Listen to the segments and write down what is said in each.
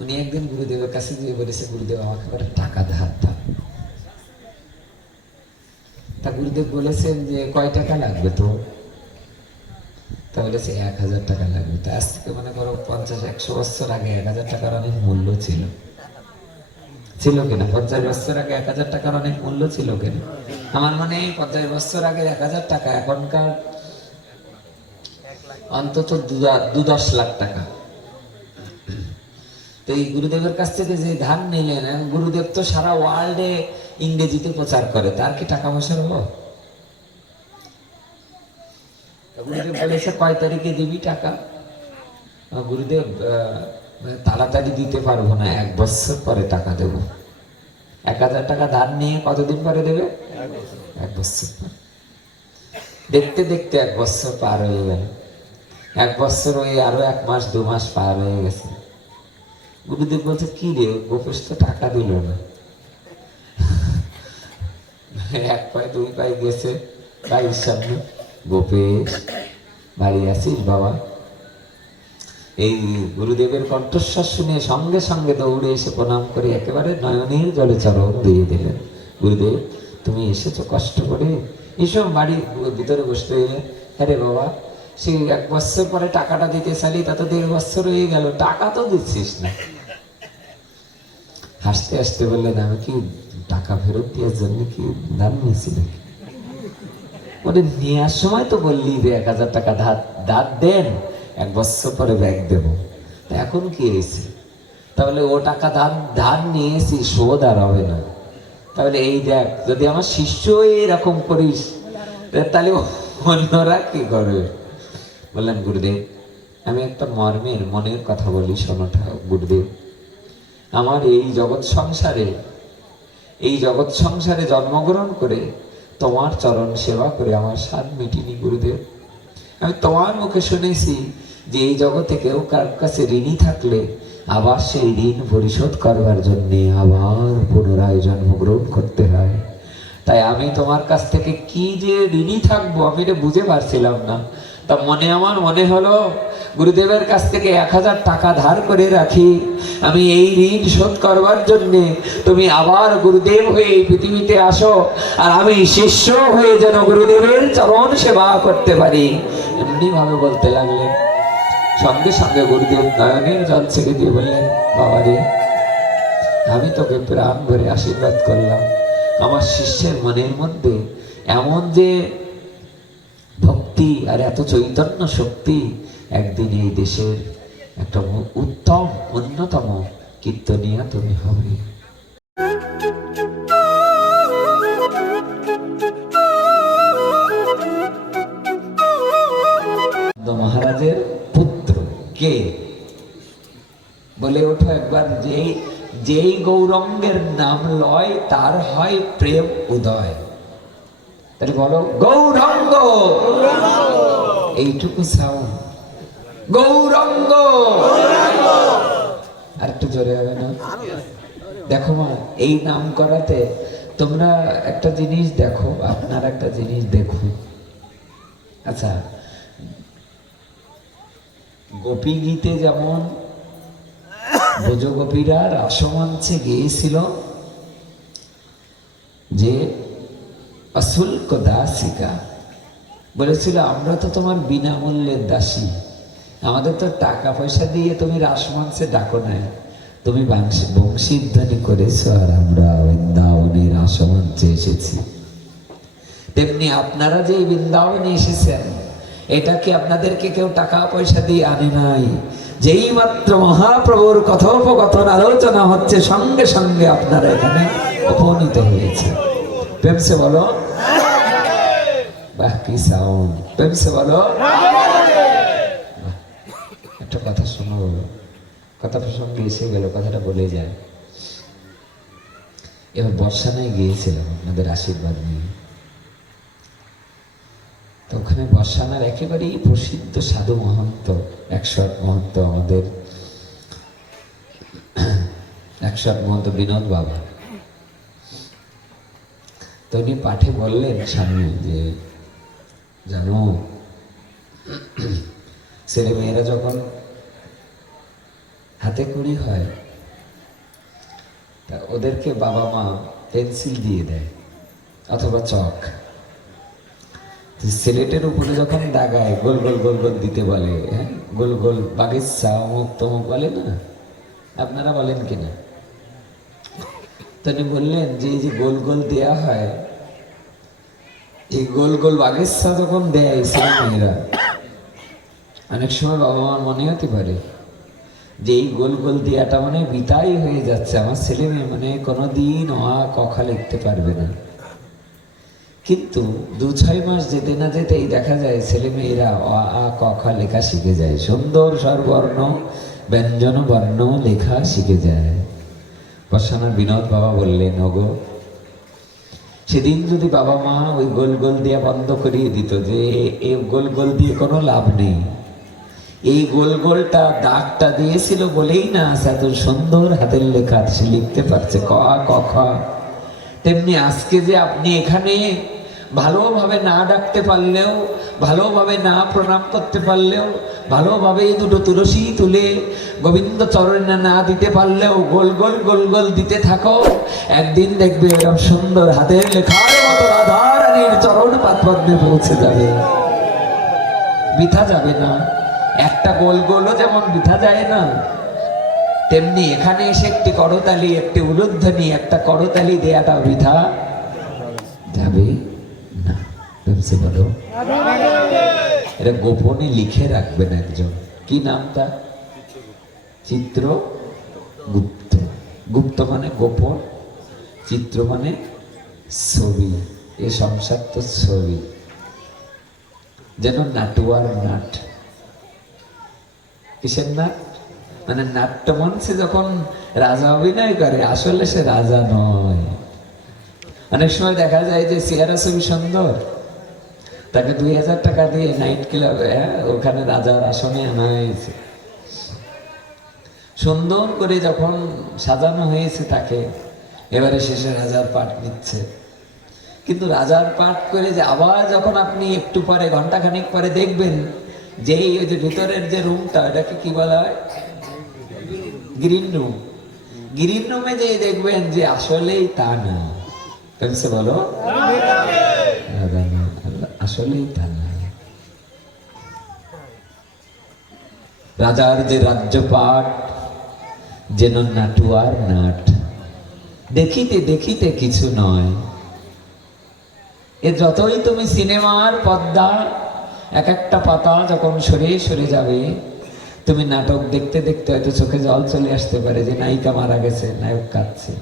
উনি একদিন গুরুদেবের কাছে গিয়ে বলেছে, গুরুদেব আমাকে একটা টাকা ধার দাও। তা গুরুদেব বলেছেন যে কয় টাকা লাগবে তো? তা বলেছে 1000 টাকা লাগবে। তা আজ থেকে মনে করো 50-100 বছর আগে 1000 টাকার অনেক মূল্য ছিল। ছিল কিনা? 50 বছর আগে 1000 টাকার অনেক মূল্য ছিল কিনা? আমার মনে 50 বছর আগে 1000 টাকা এখনকার অন্তত 2-10 লাখ টাকা। তো এই গুরুদেবের কাছ থেকে যে ধান নিলেন, গুরুদেব তো সারা ওয়ার্ল্ডে ইংরেজিতে প্রচার করে, তার কি টাকা পয়সার হলো? গুরুদেব বলেছে কয় তারিখে দিবি টাকা? গুরুদেব তাড়াতাড়ি দিতে পারবো না, 1 বছর পরে টাকা দেব। 1000 টাকা ধার নিয়ে কতদিন পরে দেবে? 1 বছর পরে। দেখতে দেখতে 1 বছর পার হয়ে গেল। 1 বছর ওই আরো 1 মাস 2 মাস পার হয়ে গেছে। গুরুদেব বলছে, কি রে গোপেশ তো টাকা দিল না। 1 পায়ে 2 পায়ে গেছে বাড়ির সামনে, গোপেশ বাড়ি আছিস বাবা? এই গুরুদেবের কণ্ঠস্বর শুনে সঙ্গে সঙ্গে দৌড়ে এসে প্রণাম করে একেবারে নয়নের জলে চরণ দিয়ে দিলেন। গুরুদেব তুমি এসেছো কষ্ট করে, এসব বাড়ির ভিতরে বসতে এলে। হ্যাঁ রে বাবা, সেই 1 বছর পরে টাকাটা দিতে চাইলি, তা তো 1.5 বছর হয়ে গেল, টাকা তো দিচ্ছিস না। হাসতে হাসতে বললেন, আমি কি টাকা ফেরত দেওয়ার জন্য কি দাম নিয়েছি নাকি? ওরে নেওয়ার সময় তো বললি যে 1000 টাকা ধার দেন, 1 বছর পরে ব্যাগ দেবো। এখন কি হয়েছে? তাহলে ও টাকা ধার নিয়েছি, শোধ আর হবে না। তাহলে এই দেখ, যদি আমার শিষ্য এরকম করিস তাহলে অন্যরা কি করবে? বললেন, গুরুদেব আমি একটা মনের কথা বলি, শোনোটা গুরুদেব। আমার এই জগৎ সংসারে জন্মগ্রহণ করে তোমার চরণ সেবা করে আমার স্বাদ মিটিনি গুরুদেব। আমি তোমার মুখে শুনেছি যে এই জগতে কেউ কার কাছে ঋণী থাকলে আবার সেই ঋণ পরিশোধ করবার জন্য আবার পুনরায় জন্মগ্রহণ করতে হয়। তাই আমি তোমার কাছ থেকে কি যে ঋণী থাকবো আমি এটা বুঝে পারছিলাম না। তা আমার মনে হলো গুরুদেবের কাছ থেকে 1000 টাকা ধার করে রাখি, আমি এই ঋণ শোধ করবার জন্যে তুমি আবার গুরুদেব হয়ে এই পৃথিবীতে আসো, আর আমি শিষ্য হয়ে যেন গুরুদেবের চরণ সেবা করতে পারি। এমনি ভাবে বলতে লাগলেন। সঙ্গে সঙ্গে গুরুদেব নয়নের জল ছেড়ে দিয়ে বললেন, বাবা রে, আমি তোকে প্রাণ ভরে আশীর্বাদ করলাম। আমার শিষ্যের মনের মধ্যে এমন যে ভক্তি আর এত চৈতন্য শক্তি, একদিন এই দেশের একটা উত্তম অন্যতম কীর্তনিয়া তুমি হবে। মহারাজের পুত্র কে? বলে ওঠো একবার, যেই গৌরঙ্গের নাম লয় তার হয় প্রেম উদয়। তাহলে বলো, গৌরঙ্গ। এইটুকু সাউন্ড, গৌরঙ্গ। আর একটু জোরে হবে না? দেখো মা, এই নাম করাতে তোমরা একটা জিনিস দেখো, আপনার একটা জিনিস দেখুন। আচ্ছা, গোপী গীতে যেমন ব্রজগোপীরা রাসমঞ্চে গিয়েছিল যে অশুল্ক দাসিকা, বলেছিল আমরা তো তোমার বিনামূল্যের দাসী, আমাদের তো টাকা পয়সা দিয়ে তুমি রাসমঞ্চে ডাকো না, তুমি বংশীধ্বনি করেছো আর আমরা বৃন্দাবনে রাসমঞ্চে এসেছি। তেমনি আপনারা যে বৃন্দাবনে এসেছেন, এটা কি আপনাদেরকে কেউ টাকা পয়সা দিয়ে আনে নাই? যেই মাত্র মহাপ্রভুর কথোপকথন আলোচনা হচ্ছে, সঙ্গে সঙ্গে আপনারা এখানে উপনীত হয়েছে। প্রেমসে বলো, বাহ কি সাউন্ড! প্রেমসে বলো। একটা কথা শোনো, কথা প্রসঙ্গে এসে গেল, কথাটা বলে যায়। এবার বর্ষানায় গিয়েছিলাম আপনাদের আশীর্বাদ নিয়ে। তো ওখানে বর্ষানার একেবারেই প্রসিদ্ধ সাধু মহন্ত, 108 মহন্ত, আমাদের 108 মহন্ত বিনোদ বাবা। তো উনি পাঠে বললেন সামনে যে, জানো ছেলে মেয়েরা যখন হাতে কুড়ি হয় তা ওদেরকে বাবা মা পেন্সিল দিয়ে দেয় অথবা চক, সিলেটের উপরে যখন দাগায় গোল গোল গোল গোল দিতে বলে, হ্যাঁ গোল গোল বাগিচা অমুক তমুক বলে না, আপনারা বলেন কিনা? তিনি বললেন যে এই যে গোল গোল দেয়া হয়, এই গোল গোল বাগিচা যখন দেয় ছেলে মেয়েরা, অনেক সময় বাবা মার মনে হতে পারে যে এই গোল গোল দেয়াটা মানে বিতাই হয়ে যাচ্ছে, আমার ছেলে মেয়ে মানে কোনোদিন অ ক খ লিখতে পারবে না। কিন্তু 2-6 মাস যেতে না যেতেই দেখা যায় ছেলে মেয়েরা অ আ ক খ লেখা শিখে যায়, সুন্দর স্বরবর্ণ ব্যঞ্জন বর্ণ লেখা শিখে যায়। বর্ষানার বিনোদ বাবা বললেন, ওগো সেদিন যদি বাবা মা ওই গোল গোল দিয়ে বন্ধ করিয়ে দিত যে এই গোল গোল দিয়ে কোনো লাভ নেই, এই গোল গোলটা দাগটা দিয়েছিল বলেই না এত সুন্দর হাতের লেখা সে লিখতে পারছে ক আ ক খ। তেমনি আজকে যে আপনি এখানে ভালোভাবে না ডাকতে পারলেও, ভালোভাবে না প্রণাম করতে পারলেও, ভালোভাবে দুটো তুলসী তুলে গোবিন্দ চরণে না দিতে পারলেও গোল গোল গোল গোল দিতে থাকো, একদিন দেখবে এরকম সুন্দর হাতের লেখার মতো রাধা রানীর চরণ পাদপদ্মে পৌঁছে যাবে, বৃথা যাবে না। একটা গোল গোলও যেমন বৃথা যায় না, তেমনি এখানে এসে একটি করতালি, একটি উলুধ্বনি, একটা করতালি দেয়াটা বৃথা যাবে না। বলো এটা গোপনে লিখে রাখবেন একজন, কি নামটা? চিত্রগুপ্ত। গুপ্ত মানে গোপন, চিত্র মানে ছবি, এ সংসার তো ছবি, যেন নাটুয়ার নাট। কিসের নাট? মানে নাট্য মঞ্চে যখন রাজা অভিনয় করে আসলে সে রাজা নয়। অনেক সময় দেখা যায় যে চেহারা ছবি সুন্দর, তাকে 2000 টাকা দিয়ে নাইট ক্লাবে ওখানে রাজার আসনে আনা হয়েছে, সুন্দর করে যখন সাজানো হয়েছে তাকে, এবারে শেষে রাজার পাঠ নিচ্ছে। কিন্তু রাজার পাঠ করে যে আবার যখন আপনি একটু পরে ঘন্টাখানিক পরে দেখবেন যে এই যে ভিতরের যে রুমটা, এটাকে কি বলা হয়? Green room. গ্রিন রুমে যে দেখবেন যে আসলেই তা না। কেমসে বলো? আসলেই তা না। রাজার যে রাজ্যপাট যেন নাটুয়ার নাট, দেখিতে দেখিতে কিছু নয়। এ যতই তুমি সিনেমার পর্দা এক একটা পাতা যখন সরে সরে যাবে, তুমি নাটক দেখতে দেখতে হয়তো চোখে জল চলে আসতে পারে যে নায়িকা মারা গেছে, নায়ক কাঁদছে,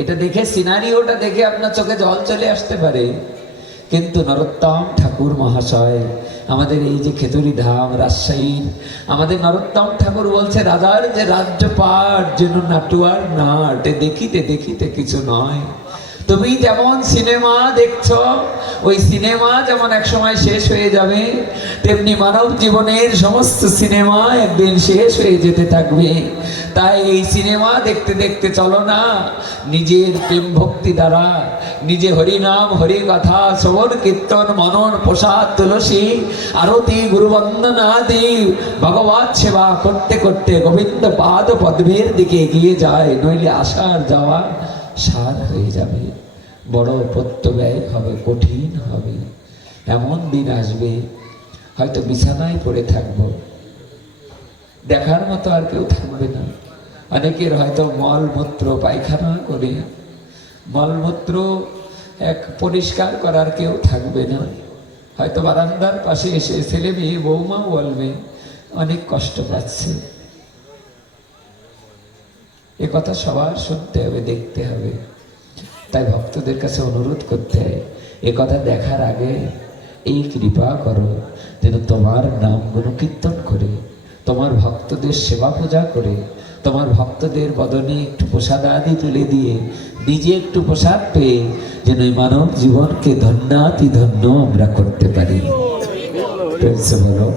এটা দেখে সিনারিওটা দেখে আপনার চোখে জল চলে আসতে পারে। কিন্তু নরোত্তম ঠাকুর মহাশয়, আমাদের এই যে খেতুরি ধাম রাজশাহীর আমাদের নরোত্তম ঠাকুর বলছে রাজার যে রাজ্যপাট যেন নাটুয়ার নাট, দেখিতে দেখিতে কিছু নয়। তুমি যেমন সিনেমা দেখছো, ওই সিনেমা যেমন এক সময় শেষ হয়ে যাবে, তেমনি মানব জীবনের সমস্ত সিনেমা একদিন শেষ হয়ে যেতে থাকবে। তাই এই সিনেমা দেখতে দেখতে চলো না, নিজের প্রেম ভক্তি দ্বারা নিজে হরিনাম হরি কথা শ্রবণ কীর্তন মনন প্রসাদ তুলসী আরতি গুরুবন্দনা আদি ভগবত সেবা করতে করতে গোবিন্দ পাদ পদ্মের দিকে এগিয়ে যায়, নইলে আসার যাওয়া সার হয়ে যাবে, বড় প্রত্যব্যয় হবে, কঠিন হবে। এমন দিন আসবে হয়তো বিছানায় পড়ে থাকবো, দেখার মতো আর কেউ থাকবে না। অনেকের হয়তো মলমূত্র পায়খানা করে মলমূত্র এক পরিষ্কার করার কেউ থাকবে না। হয়তো বারান্দার পাশে এসে ছেলে মেয়ে বৌমা বলবে অনেক কষ্ট পাচ্ছে। এ কথা সবার শুনতে হবে, দেখতে হবে। তাই ভক্তদের কাছে অনুরোধ করতে হয়, এ কথা দেখার আগে এই কৃপা করো যেন তোমার নাম গুণকীর্তন করে, তোমার ভক্তদের সেবা পূজা করে, তোমার ভক্তদের বদনে একটু প্রসাদ আদি তুলে দিয়ে নিজে একটু প্রসাদ পেয়ে যেন এই মানব জীবনকে ধন্যাতি ধন্য আমরা করতে পারি। বলো,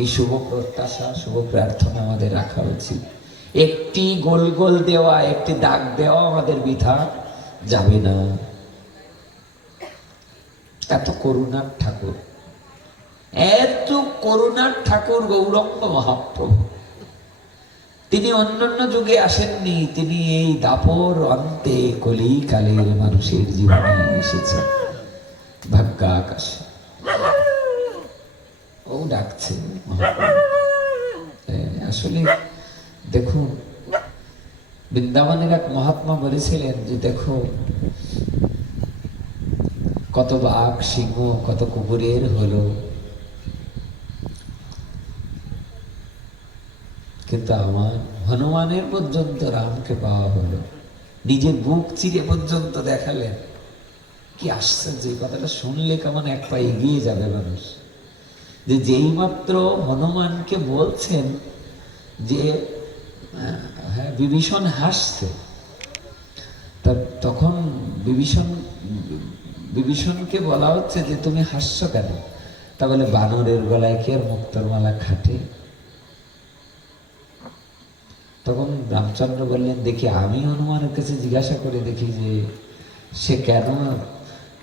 এই শুভ প্রত্যাশা শুভ প্রার্থনা আমাদের রাখা উচিত। একটি গোল গোল দেওয়া, একটি দাগ দেওয়া আমাদের বৃথা যাবে না। এত করুণার ঠাকুর, এত করুণার ঠাকুর গৌরাঙ্গ মহাপ্রভু, তিনি অন্যান্য যুগে আসেননি, তিনি এই দাপর অন্তে কলিকালের মানুষের জীবনে এসেছেন ভাগ্য আকাশে। ও ডাকছে আসলে। দেখুন, বৃন্দাবনের এক মহাত্মা বলেছিলেন যে দেখো, কত বাঘ সিংহ কত কুকুরের হলো, কিন্তু আমার হনুমানের পর্যন্ত রামকে পাওয়া হলো। নিজের বুক চিরে পর্যন্ত দেখালেন। কি আশ্চর্য! এই কথাটা শুনলে কেমন এক পা এগিয়ে যাবে মানুষ। যে যেই মাত্র হনুমানকে বলছেন যে হ্যাঁ, বিভীষণ হাসছে, তখন বিভীষণকে বলা হচ্ছে যে তুমি হাসছো কেন? তা বলে বানরের গলায় কি আর মুক্তোর মালা খাটে? তখন রামচন্দ্র বললেন, দেখি আমি হনুমানের কাছে জিজ্ঞাসা করে দেখি যে সে কেন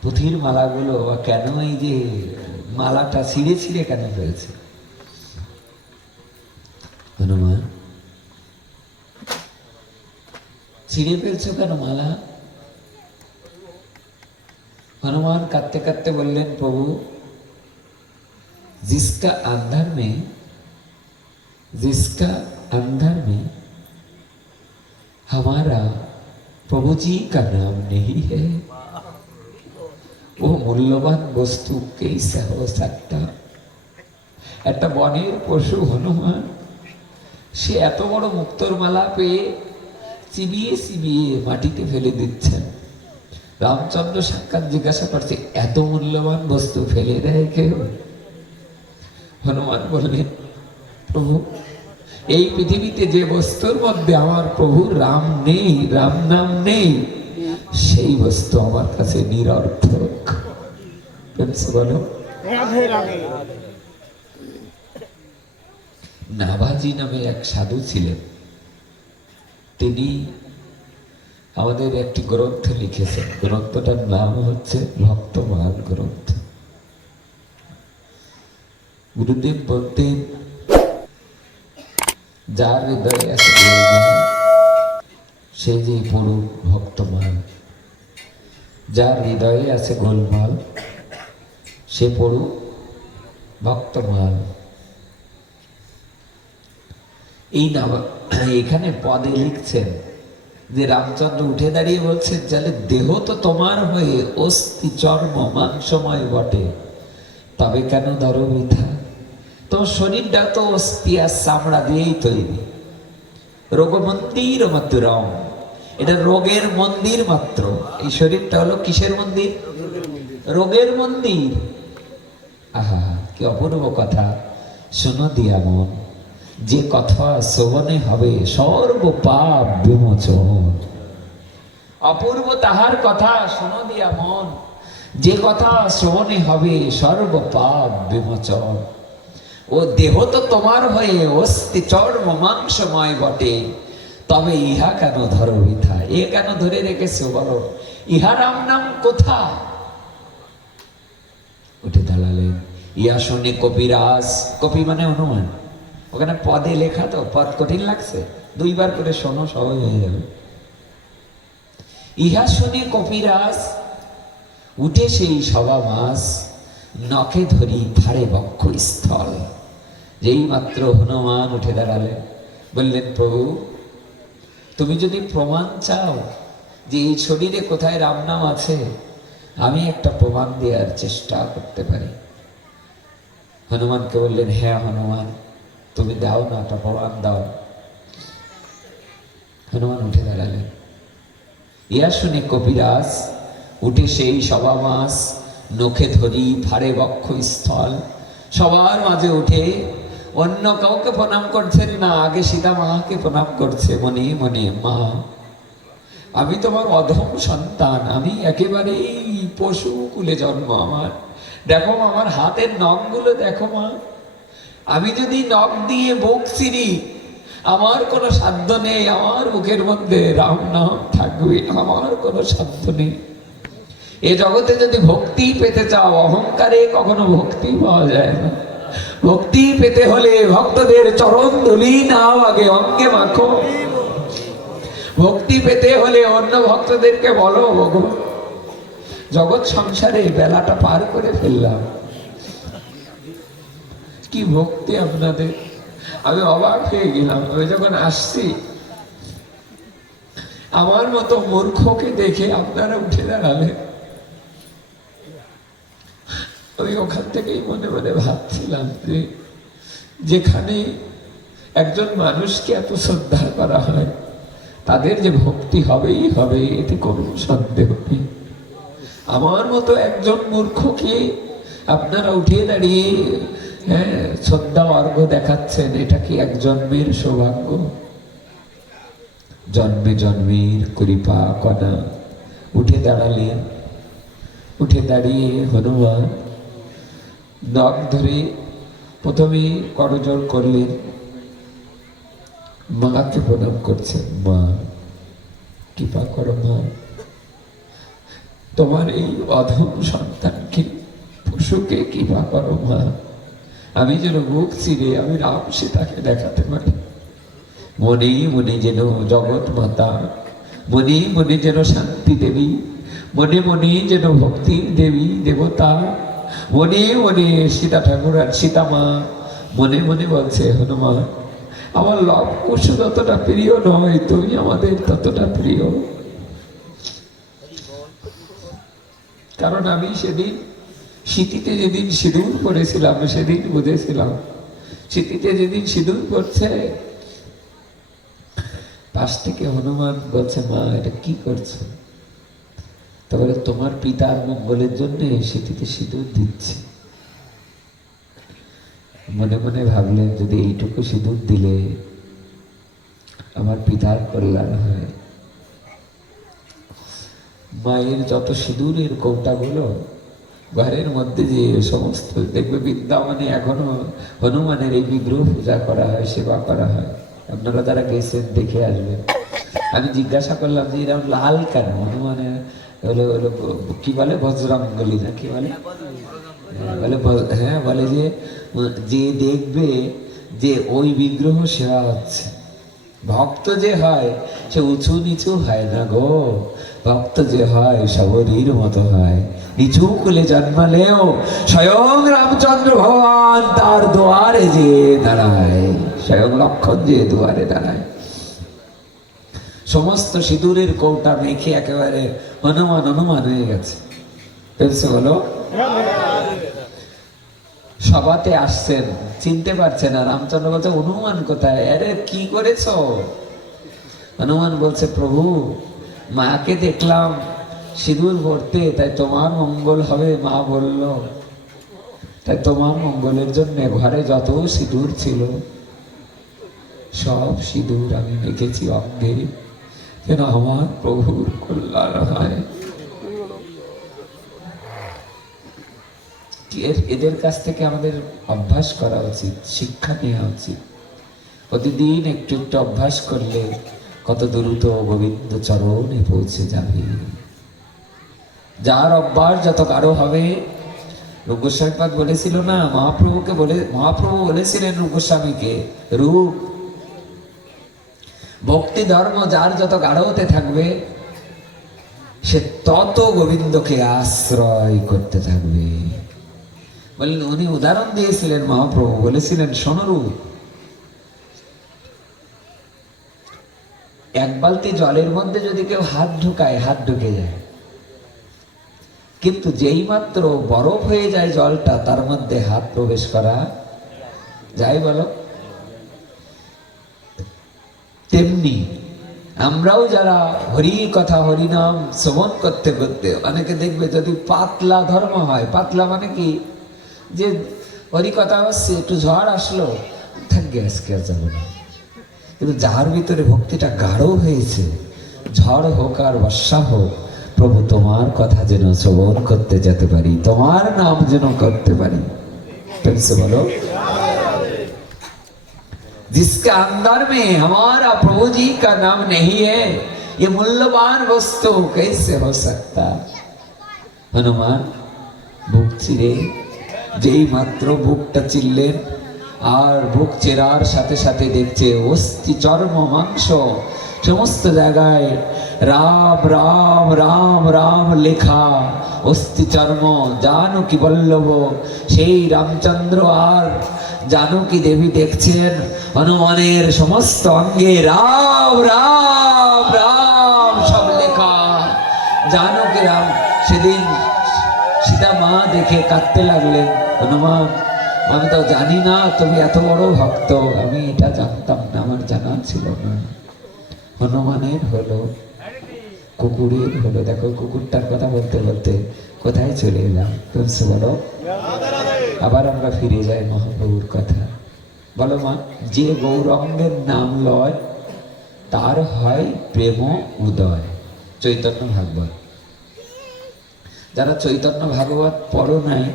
পুঁথির মালাগুলো বা কেন এই যে মালাটা ছিঁড়ে ছিঁড়ে কেন ফেলছে। হনুমান, ছিঁড়ে ফেলছো কেন মালা? हनुमान काटते काटते बोललेन, प्रभु जिसका अंदर में हमारा प्रभु जी का नाम नहीं है, वो मूल्यवान वस्तु कैसे हो सकता? একটা বনের পশু হনুমান, সে এত বড় মুক্তোর মালা পেয়ে চিবিয়ে চিবিয়ে মাটিতে ফেলে দিচ্ছেন। রামচন্দ্র সাক্ষাৎ জিজ্ঞাসা করছে, এত মূল্যবান বস্তু ফেলে দেয় কেউ? হনুমান বললেন, প্রভু এই পৃথিবীতে যে বস্তুর মধ্যে আমার প্রভু রাম নেই, রাম নাম নেই, সেই বস্তু আমার কাছে নিরর্থক। বলো নাভাজি নামে এক সাধু ছিলেন, তিনি আমাদের একটি গ্রন্থ লিখেছেন। গ্রন্থটার নাম হচ্ছে ভক্তমান গ্রন্থ। গুরুদেব বলতেন, যার হৃদয়ে আছে গোলমাল সে যে পড়ুক ভক্তমান, যার হৃদয়ে আছে গোলমাল সে পড়ুক ভক্তমান। এই নাম এখানে পদে লিখছেন যে রামচন্দ্র উঠে দাঁড়িয়ে বলছেন, যাহলে দেহ তো তোমার হয়ে অস্থি চর্ম মাংসময় বটে, তবে কেন ধরো মিথ্যা? তোমার শরীরটা তো অস্থি আর চামড়া দিয়েই তৈরি। রোগ মন্দির মাতুরম, এটা রোগের মন্দির মাত্র। এই শরীরটা হলো কিসের মন্দির? রোগের মন্দির। আহা, কি অপূর্ব কথা! শোনো দিয়া মন, যে কথা শ্রবণে হবে সর্ব পাপ বিমোচন। অপূর্ব তাহার কথা, শোনো দিয়া মন, যে কথা শ্রবণে হবে সর্ব পাপ বিমোচন। ও দেহ তো তোমার হয়ে অস্থি চর্ম মাংসময় বটে, তবে ইহা কেন ধরো বৃথা? এ কেন ধরে রেখেছো বলো? ইহা রাম নাম কোথা? উঠে দাঁড়ালেন। ইয়া শুনে কপিরাজ, কপি মানে হনুমান, ওখানে পদে লেখা তো, পদ কঠিন লাগছে, দুইবার করে শোনো, সবাই হয়ে যাবে। ইহা শুনে কপিরাজ উঠে সেই সভা মাস, নখে ধরি ধারে বক্ষ স্থল। যেই মাত্র হনুমান উঠে দাঁড়ালেন, বললেন, প্রভু তুমি যদি প্রমাণ চাও যে এই শরীরে কোথায় রাম নাম আছে, আমি একটা প্রমাণ দেওয়ার চেষ্টা করতে পারি। হনুমানকে বললেন, হ্যাঁ হনুমান, তুমি দাও না, একটা প্রমাণ দাও। হনুমান উঠে দাঁড়ালেন। ইয়া শুনে কপিরাজ উঠে সেই সভা মাস, নখে ধরি ভারে বক্ষ স্থল। সবার মাঝে উঠে অন্য কাউকে প্রণাম করছেন না, আগে সীতা মাকে প্রণাম করছে মনে মনে, মা আমি তোমার অধম সন্তান, আমি একেবারেই পশু কুলে জন্ম আমার। দেখো আমার হাতের নখগুলো দেখো মা, আমি যদি নখ দিয়ে বুক চিরি, আমার কোনো সাধ্য নেই আমার বুকের মধ্যে রাম নাম থাকবে, আমার কোনো সাধ্য নেই। এ জগতে যদি ভক্তি পেতে চাও, অহংকারে কখনো ভক্তি পাওয়া যায় না। ভক্তি পেতে হলে ভক্তদের চরণ ধুলি নাও আগে অঙ্গে মাখো। ভক্তি পেতে হলে অন্য ভক্তদেরকে বলো, ভগবান জগৎ সংসারে বেলাটা পার করে ফেললাম, কি ভক্তি আপনাদের। আমি অবাক হয়ে গেলাম। আমি যখন আসছি, আমার মতো মূর্খকে দেখে আপনারা উঠে দাঁড়ালেন। আমি ওখান থেকেই মনে মনে ভাবছিলাম যে যেখানে একজন মানুষকে এত শ্রদ্ধা করা হয়, তাদের যে ভক্তি হবেই হবে, এতে কোনো সন্দেহ নেই। আমার মতো একজন মূর্খকে আপনারা উঠে দাঁড়িয়ে শ্রদ্ধা অর্ঘ দেখাচ্ছেন, এটা কি এক জন্মের সৌভাগ্য? জন্মে জন্মের কৃপা কণা। উঠে দাঁড়ালেন। উঠে দাঁড়িয়ে হনুমান নখ ধরে প্রথমে করজোড় করলেন, মাকে প্রণাম করছেন। মা, কৃপা করো মা, তোমার এই অধম সন্তানকে, পশুকে কৃপা করো মা, আমি যেন মুখ চিরে আমি রাম সীতাকে দেখাতে পারি। মনে মনে যেন জগৎ মাতা, মনে মনে যেন শান্তি দেবী, মনে মনে যেন ভক্তির দেবী দেবতা, মনে মনে সীতা ঠাকুর আর সীতা মা মনে মনে বলছে, হনুমান আমার লব কুশু ততটা প্রিয় নয়, তুমি আমাদের ততটা প্রিয়। কারণ আমি সেদিন স্মৃতিতে যেদিন সিঁদুর পরেছিলাম, সেদিন বুঝেছিলাম স্মৃতিতে যেদিন সিঁদুর পড়ছে, পাশ থেকে হনুমান বলছে, মা এটা কি করছো? তাহলে তোমার পিতার মঙ্গলের জন্য স্মৃতিতে সিঁদুর দিচ্ছে। মনে মনে ভাবলেন, যদি এইটুকু সিঁদুর দিলে আমার পিতার কল্যাণ হয়। মায়ের যত সিঁদুরের কৌটাগুলো ঘরের মধ্যে যে সমস্ত, দেখবে বৃন্দাবনে এখনো হনুমানের এই বিগ্রহ পূজা করা হয়, সেবা করা হয়। আপনারা যারা গেছেন দেখে আসবেন। আমি জিজ্ঞাসা করলাম যে এরকম লাল কেন? হনুমানের হলো কি বলে, বজ্রাঙ্গলি না কি বলে? বলে হ্যাঁ, বলে যে যে দেখবে যে ওই বিগ্রহ সেবা হচ্ছে, ভক্ত যে হয় সে উঁচু নিচু হয় না গো। ভক্ত যে হয় সবরীর মতো হয়। নিচু কুলে জন্মালেও স্বয়ং রামচন্দ্র ভগবান তার দুয়ারে যে দাঁড়ায়, স্বয়ং লক্ষণ যে দুয়ারে দাঁড়ায়। সমস্ত সিঁদুরের কৌটা মেখে একেবারে হনুমান হনুমান হয়ে গেছে। বলো, সভাতে আসছেন, চিনতে পারছে না। রামচন্দ্র বলছে, হনুমান কোথায়? আরে কি করেছ? হনুমান বলছে, প্রভু মাকে দেখলাম সিঁদুর ভরতে, তাই তোমার মঙ্গল হবে মা বলল, তাই তোমার মঙ্গলের জন্য ঘরে যত সিঁদুর ছিল সব সিঁদুর আমি মেখেছি অঙ্গে, যেন আমার প্রভুর কল্যাণ হয়। এদের কাছ থেকে আমাদের অভ্যাস করা উচিত, শিক্ষা নেওয়া উচিত। প্রতিদিন একটু একটু অভ্যাস করলে কত দ্রুত গোবিন্দ চরণে পৌঁছে যাবে। যার অভ্যাস যত গাঢ় হবে, রূপ গোস্বামীপাদ বলেছিল না, মহাপ্রভু বলেছিলেন রূপ গোস্বামীকে, রূপ ভক্তি ধর্ম যার যত গাঢ় হতে থাকবে, সে তত গোবিন্দকে আশ্রয় করতে থাকবে। বললেন, উনি উদাহরণ দিয়েছিলেন, মহাপ্রভু বলেছিলেন, সোনরূপ এক বালতি জলের মধ্যে যদি কেউ হাত ঢুকায়, হাত ঢুকে যায়, কিন্তু যেই মাত্র বরফ হয়ে যায় জলটা, তার মধ্যে হাত প্রবেশ করা যায়। বলো, তেমনি আমরাও যারা হরি কথা হরিনাম শ্রবণ করতে করতে, অনেকে দেখবে যদি পাতলা ধর্ম হয়, পাতলা মানে কি, যে হরি কথা হচ্ছে, একটু ঝড় আসলো, থাকবে আজকে আর যাবো না। কিন্তু যার ভিতরে ভক্তিটা গাঢ় হয়েছে, ঝড় হোক আর বর্ষা হোক, প্রভু তোমার কথা যেন শ্রবণ করতে যেতে পারি, তোমার নাম যেন করতে পারি। বলো, जिसके अंदर में हमारा प्रभु जी का नाम नहीं है, ये मूल्यवान वस्तु कैसे हो सकता? हनुमान बुक चिरे যেই মাত্র বুকটা চিনলেন, আর বুক চেরার সাথে সাথে দেখছে অস্থি চর্ম মাংস সমস্ত জায়গায় রাম রাম রাম রাম লেখা, অস্থি চর্ম। জানকী বল্লভ সেই রামচন্দ্র আর জানকী দেবী দেখছেন হনুমানের সমস্ত অঙ্গে রাম রাম রাম সব লেখা। জানকী রাম সেদিন সীতা মা দেখে কাঁদতে লাগলেন, হনুমান আমি তো জানি না তুমি এত বড় ভক্ত, আমি এটা জানতাম না, আমার জানা ছিল না। হনুমানের হলো, কুকুরের হলো। দেখো কুকুরটার কথা বলতে বলতে কোথায় চলে এলাম, তুলসী বলো। আবার আমরা ফিরে যাই মহাপ্রভুর কথা। বলো মা, যে গৌরাঙ্গের নাম লয় তার হয় প্রেম উদয়। চৈতন্য ভাগবত। যারা চৈতন্য ভাগবত পড়ো নাই,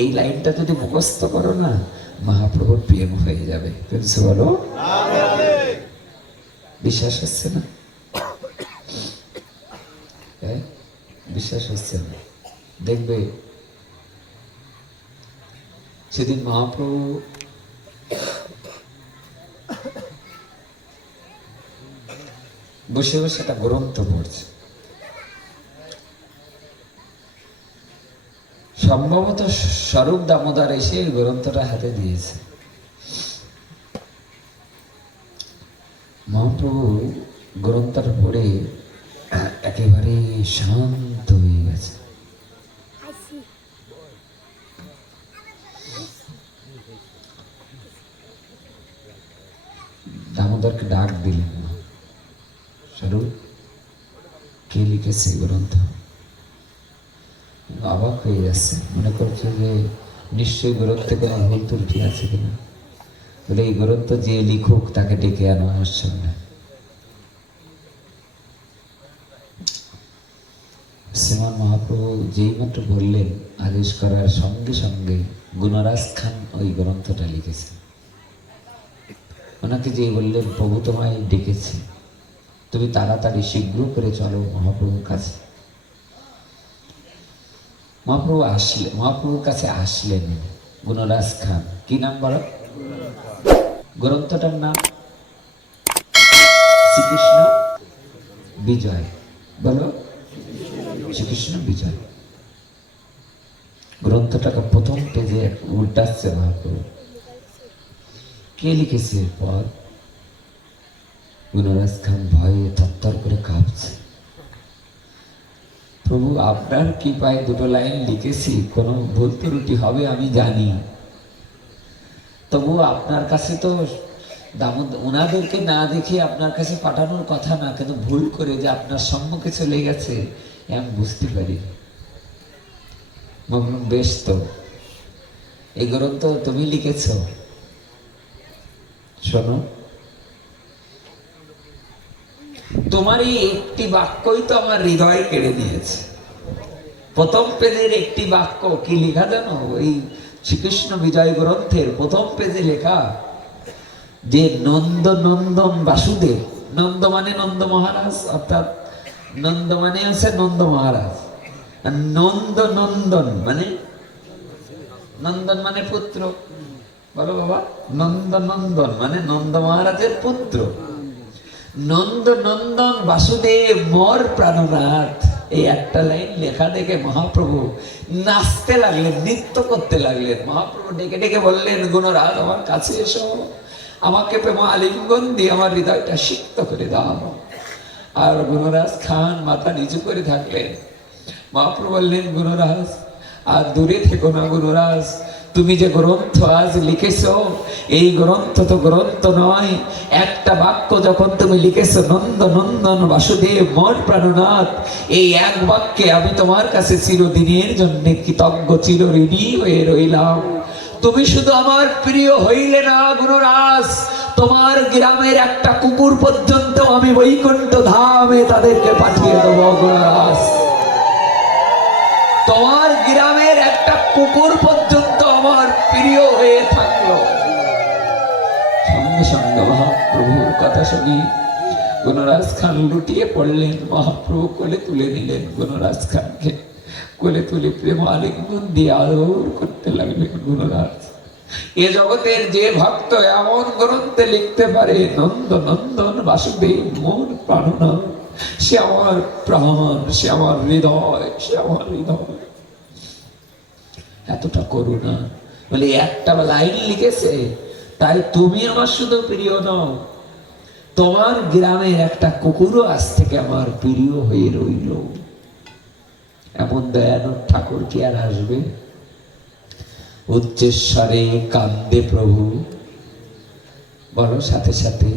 এই লাইনটা যদি মুখস্থ করো না, মহাপ্রভুর প্রেম হয়ে যাবে। তুলসী বলো। বিশ্বাস হচ্ছে না? বিশ্বাস হচ্ছে না? দেখবে সেদিন মহাপ্রভু বসে বসে একটা গ্রন্থ পড়ছে। সম্ভবত স্বরূপ দামোদর এসে এই গ্রন্থটা হাতে দিয়েছে। মহাপ্রভু গ্রন্থটা পড়ে একেবারে শান্ত হয়ে গেছে। দামোদরকে ডাক দিলেন, স্বরূপ কে লিখেছে গ্রন্থ? অবাক হয়ে যাচ্ছে, মনে করছে যে নিশ্চয়ই গ্রন্থে কোনো ভুল ত্রুটি আছে কিনা। বলে এই গ্রন্থ যে লিখুক তাকে ডেকে আনো আমার সামনে। শ্রীমান মহাপ্রভু যেই মাত্র বললেন, আদেশ করার সঙ্গে সঙ্গে গুণরাজ খান ওই গ্রন্থটা লিখেছে। ওনাকে যেই বললেন, প্রভু তোমায় ডেকেছে, তুমি তাড়াতাড়ি শীঘ্র করে চলো মহাপ্রভুর কাছে। মহাপ্রভুর কাছে আসলেন গুণরাজ খান। কি নাম বলো? গ্রন্থটার নাম শ্রীকৃষ্ণ বিজয়। বলো, শ্রীকৃষ্ণ বিজয়। গ্রন্থটাকে প্রথম পেজে উল্টাচ্ছে মহাপ্রভু। কে লিখেছে? পদ। গুণরাজ খান ভয়ে থরথর করে কাঁপছে। প্রভু আপনার কৃপায় দুটো লাইন লিখেছি, কোনো ভুল ত্রুটি হবে আমি জানি, তবু আপনার কাছে তো ওনাদেরকে না দেখে আপনার কাছে পাঠানোর কথা না, কিন্তু ভুল করে যে আপনার সম্মুখে চলে গেছে আমি বুঝতে পারি। বেশ, তো এই গ্রন্থ তুমি লিখেছ, শোনো, তোমারই একটি বাক্যই তো আমার হৃদয় কেড়ে নিয়েছে। প্রথম পেজের একটি বাক্য কি লেখা জানো? এই শ্রীকৃষ্ণ বিজয় গ্রন্থের প্রথম পেজে লেখা যে নন্দ নন্দন বাসুদেব। নন্দ মানে নন্দ মহারাজ, অর্থাৎ নন্দ মানে আছে নন্দ মহারাজ। আর নন্দ নন্দন মানে, নন্দন মানে পুত্র। বলো বাবা, নন্দ নন্দন মানে নন্দ মহারাজের পুত্র। নন্দ নন্দন বাসুদেব মোর প্রাণনাথ। এই একটা লাইন লেখা দেখে মহাপ্রভু নাচতে লাগলেন, নৃত্য করতে লাগলেন। মহাপ্রভু ডেকে ডেকে বললেন, গুণরাজ আমার কাছে এসো, আমাকে প্রেম আলিঙ্গন দিয়ে আমার হৃদয়টা সিক্ত করে দাও। আর গুণরাজ খান মাথা নিচু করে থাকলেন। মহাপ্রভু বললেন, গুণরাজ আর দূরে থেকো না। গুণরাজ, তুমি যে গ্রন্থ আজ লিখেছো, এই গ্রন্থ তো গ্রন্থ নয়। একটা বাক্য যখন তুমি লিখেছো, নন্দ নন্দন বাসুদেব মোর প্রাণনাথ, এই এক বাক্যে আমি তোমার কাছে চিরদিনের জন্য কৃতজ্ঞ, চিরঋণী হয়ে রইলাম। তুমি শুধু আমার প্রিয় হইলে না গুণরাজ, তোমার গ্রামের একটা কুকুর পর্যন্ত আমি বৈকুণ্ঠ ধামে তাদেরকে পাঠিয়ে দেবো। গুণরাজ, তোমার গ্রামের একটা কুকুর পর্যন্ত আমার প্রিয় হয়ে থাকলো। সঙ্গে সঙ্গে মহাপ্রভুর কথা শুনি গুণরাজ খান লুটিয়ে পড়লেন। মহাপ্রভু কোলে তুলে নিলেন গুণরাজ খানকে। কোলে তুলে প্রেম আলিঙ্গন দিয়ে আদর করতে লাগলেন গুণরাজ। এ জগতের যে ভক্ত এমন গ্রন্থে লিখতে পারে নন্দ নন্দন বাসুদেব মোর প্রাণনাথ, সে আমার প্রাণ, সে আমার হৃদয়, সে আমার হৃদয়। এতটা করুণা বলে একটা লাইন লিখেছে, তাই তুমি আমার শুধু প্রিয় নও, তোমার গ্রামের একটা কুকুরও আজ থেকে আমার প্রিয় হয়ে রইল। এমন দয়ানব ঠাকুর কি আর আসবে? উচ্চস্বরে কান্দে প্রভু। বলো সাথে সাথে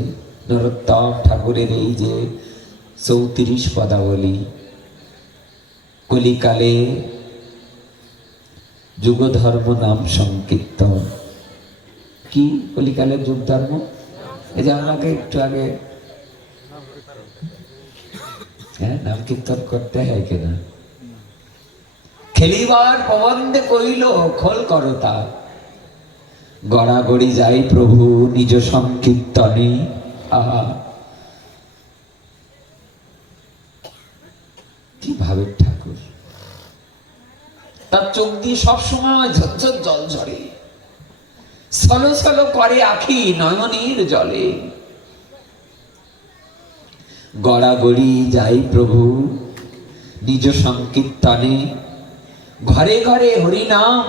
নরোত্তম ঠাকুরের এই যে 34 পদাবলী, কলিকালে যুগ ধর্ম নাম সংকীর্তন। কি কলিকালের যুগ ধর্ম? এই যে আমাকে একটু আগে নাম কীর্তন করতে হয় কিনা? খেলিবার প্রবন্ধে কইল খোল করতা, গড়াগড়ি যাই প্রভু নিজ সংকীর্তনে। আহা, কি ভাবের ঠাকুর! তার চোখ দিয়ে সবসময় ঝরঝর জল ঝরে, ছলো ছলো করে আখি নয়নের জলে। গড়াগড়ি যাই প্রভু নিজ সংকীর্তনে, ঘরে ঘরে হরি নাম।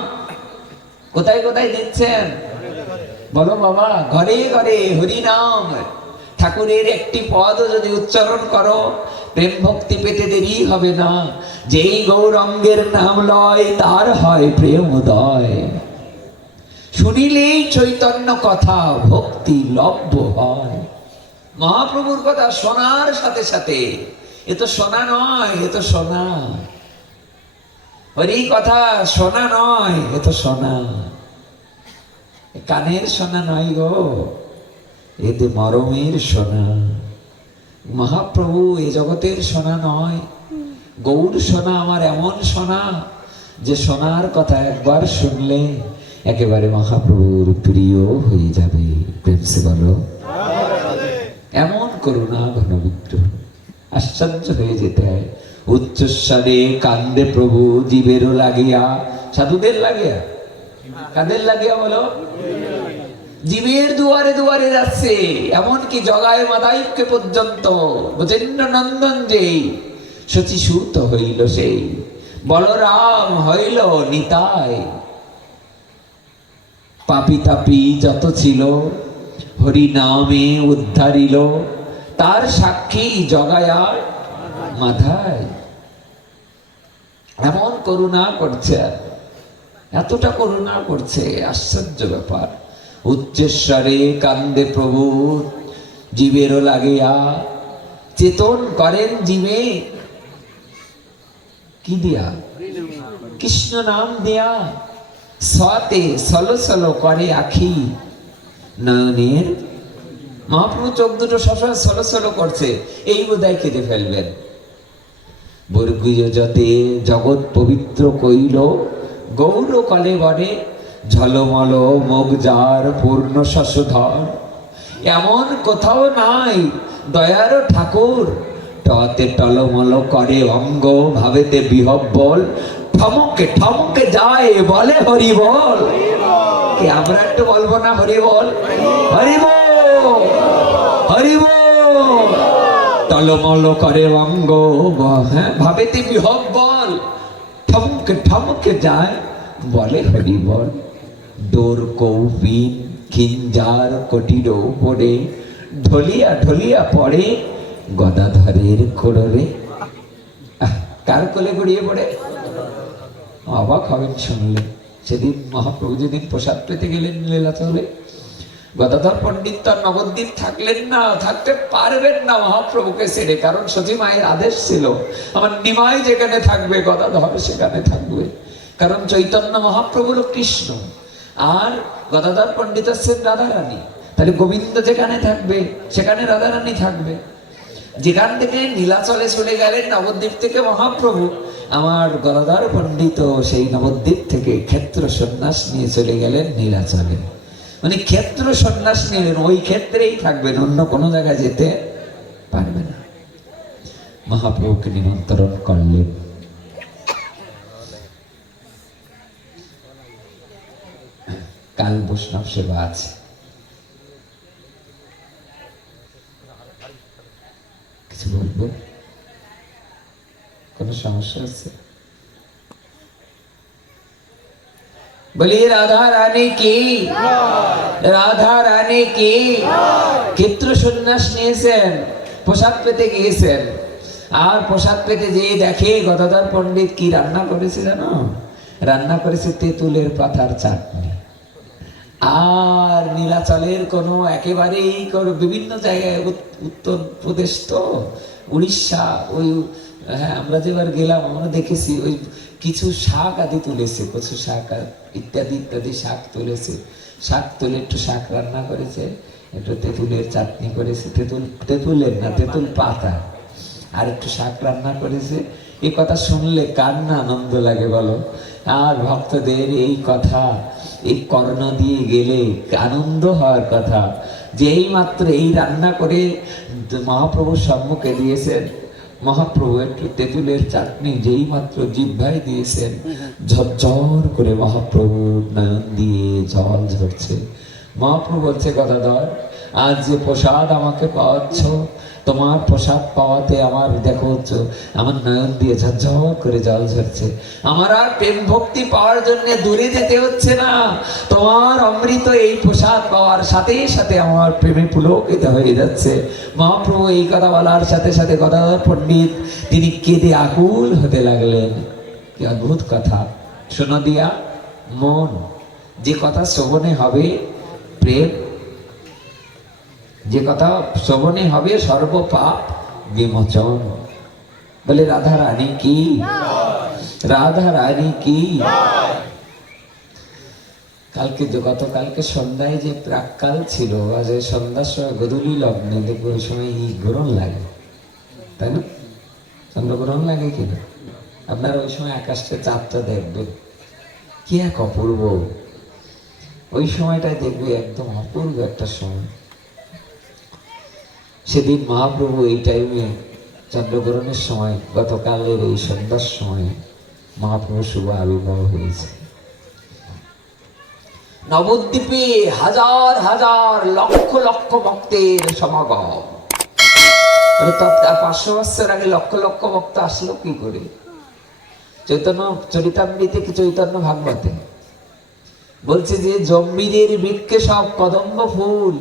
কোথায় কোথায় দিচ্ছেন বলো বাবা? ঘরে ঘরে হরি নাম। ঠাকুরের একটি পদ যদি উচ্চারণ করো, প্রেম ভক্তি পেতে দেরি হবে না। যেই গৌরঙ্গের নাম লয় তার হয় প্রেম উদয়। শুনিলেই চৈতন্য কথা ভক্তি লভ্য হয়। মহাপ্রভুর কথা শোনার সাথে সাথে, এ তো শোনা নয়, এ তো শোনা। হরি কথা শোনা নয়, এ তো শোনা। কানের শোনা নয় গো, এতে মরমের শোনা। মহাপ্রভু এ জগতের শোনা নয়, গৌর শোনা আমার এমন শোনা যে শোনার কথা একবার শুনলে একেবারে মহাপ্রভুর প্রিয় হয়ে যাবে। প্রেমসে বলো এমন করুণা ঘন বিগ্রহ, আশ্চর্য হয়ে যেতে হয়। উচ্চস্বরে কান্দে প্রভু জীবেরও লাগিয়া, সাধুদের লাগিয়া, কাদের লাগিয়া বলো? জীবের দুয়ারে দুয়ারে যাচ্ছে, এমনকি জগায় মাদাইকে পর্যন্ত। ব্রজেন্দ্র নন্দন যে শচীসূত হইল সেই, বলরাম হইল নিতাই। পাপি তাপি যত ছিল হরি নামে উদ্ধারিল, তার সাক্ষী জগায়ার মাথায়। এমন করুণা করছে, এতটা করুণা করছে, আশ্চর্য ব্যাপার। উচ্চস্বরে কান্দে প্রভু জীবেরও লাগিয়া, চেতন করেন জীবে কি দিয়া? কৃষ্ণ নাম দিয়া। সতে সলো সলো করে আখি নয়নের। মহাপ্রভু চোখ দুটো সবসময় সলো সলো করছে, এই বোধহয় কেঁদে ফেলবেন। বর্গীয় যতে জগৎ পবিত্র কইল, গৌর কলে বনে ঝলমল মুখ যার পূর্ণ শশধর। এমন কোথাও নাই দয়ার ঠাকুর, টতে টলমল করে অঙ্গ ভাবেতে বিহব্বল। ঠমকে ঠমকে যায় বলে হরি বল। কি আমরা একটু বলবো না হরি বল? হরি বল, হরি বল। টলমল করে অঙ্গ, হ্যাঁ, ভাবেতে বিহব্বল। ঠমকে ঠমকে যায় বলে হরি বল। ডোর কৌপিন কিঞ্জার কটির উপরে, ঢলিয়া ঢলিয়া পড়ে গদাধরের কোড়রে। কার কোলে গড়িয়ে পড়ে? অবাক হবেন শুনলে। সেদিন মহাপ্রভু যেদিন প্রসাদ পেতে গেলেন লীলাচলে, গদাধর পণ্ডিত তার নবদ্বীপ থাকলেন না, থাকতে পারবেন না মহাপ্রভুকে ছেড়ে। কারণ সতী মায়ের আদেশ ছিল, আমার নিমাই যেখানে থাকবে গদাধর সেখানে থাকবে। কারণ চৈতন্য মহাপ্রভুর কৃষ্ণ, আর গদাধর পণ্ডিত হচ্ছেন রাধারানী। তাহলে গোবিন্দ যেখানে থাকবে সেখানে রাধারানী থাকবে। যেখান থেকে নীলাচলে চলে গেলেন নবদ্বীপ থেকে মহাপ্রভু, আমার গদাধর পণ্ডিত সেই নবদ্বীপ থেকে ক্ষেত্র সন্ন্যাস নিয়ে চলে গেলেন নীলাচলে। মানে ক্ষেত্র সন্ন্যাস নিলেন, ওই ক্ষেত্রেই থাকবেন, অন্য কোনো জায়গায় যেতে পারবে না। মহাপ্রভুকে নিমন্ত্রণ করলেন। কাল বৈষ্ণব সেবা আছে। কিছু বলবো? কোনো সমস্যা আছে? বলি রাধা রানী কি, রাধা রানী কি। ক্ষেত্র সন্ন্যাস নিয়েছেন, প্রসাদ পেতে গিয়েছেন, আর প্রসাদ পেতে যেয়ে দেখে গদাধর পণ্ডিত কি রান্না করেছে জানো? রান্না করেছে তেঁতুলের পাতার চাটনি। আর নীলাচলের কোনো একেবারেই কোনো বিভিন্ন জায়গায়, উত্তর প্রদেশ তো, উড়িষ্যা, ওই হ্যাঁ আমরা যেবার গেলাম আমরা দেখেছি ওই কিছু শাক আদি তুলেছে, কচু শাক ইত্যাদি ইত্যাদি শাক তুলেছে। শাক তুলে একটু শাক রান্না করেছে, একটু তেঁতুলের চাটনি করেছে, তেঁতুলের না, তেঁতুল পাতা, আর একটু শাক রান্না করেছে। এই কথা শুনলে কার না আনন্দ লাগে বলো? আর ভক্তদের এই কথা, এই কর্ণ দিয়ে গেলে আনন্দ হওয়ার কথা। যেই মাত্র এই রান্না করে মহাপ্রভুর সম্মুখে দিয়েছেন, মহাপ্রভু একটু তেঁতুলের চাটনি যেই মাত্র জিহ্বায় দিয়েছেন, ঝরঝর করে মহাপ্রভুর নয়ন দিয়ে জল ঝরছে। মহাপ্রভু বলছে, গদাধর আজ যে প্রসাদ আমাকে পাওয়াচ্ছ, তোমার প্রসাদ পাওয়াতে আমার দেখো আমার নয়ন দিয়ে ঝরঝর করে জল ঝরছে। আমার আর প্রেম ভক্তি পাওয়ার জন্য দূরে যেতে হচ্ছে না, তোমার অমৃত এই প্রসাদ পাওয়ার সাথে সাথে আমার প্রেমে পুলকিত হয়ে যাচ্ছে। মহাপ্রভু এই কথা বলার সাথে সাথে গদাধর পণ্ডিত তিনি কেঁদে আকুল হতে লাগলেন। কি অদ্ভুত কথা! শোনো দিয়া মন, যে কথা শ্রবণে হবে প্রেম, যে কথা শ্রবণে হবে সর্বপাপ বিমোচন। বলে রাধা রানী কি, রাধা রানী কি। কালকে গতকালকে সন্ধ্যায় যে প্রাককাল ছিল, আজ সন্ধ্যার সময় গধূলি লগ্নে দেখবো ওই সময় গ্রহণ লাগে, তাই না? চন্দ্রগ্রহণ লাগে কিনা? আপনারা ওই সময় আকাশটা চাঁদটা দেখবেন, কি এক অপূর্ব। ওই সময়টাই দেখবে একদম অপূর্ব একটা সময়। সেদিন মহাপ্রভু এই টাইমে চন্দ্রগ্রহণের সময়, গতকালের এই সন্ধ্যার সময় মহাপ্রভু শুভ আবির্ভাব হয়েছে। নবদ্বীপে হাজার হাজার লক্ষ লক্ষ ভক্তের সমাগম। 500 বছর আগে লক্ষ লক্ষ ভক্ত আসলো কি করে? চৈতন্য চরিতামৃতে কি চৈতন্য ভাগবতে বলছে যে জম্বিরের বৃক্ষে সব কদম্ব ফুল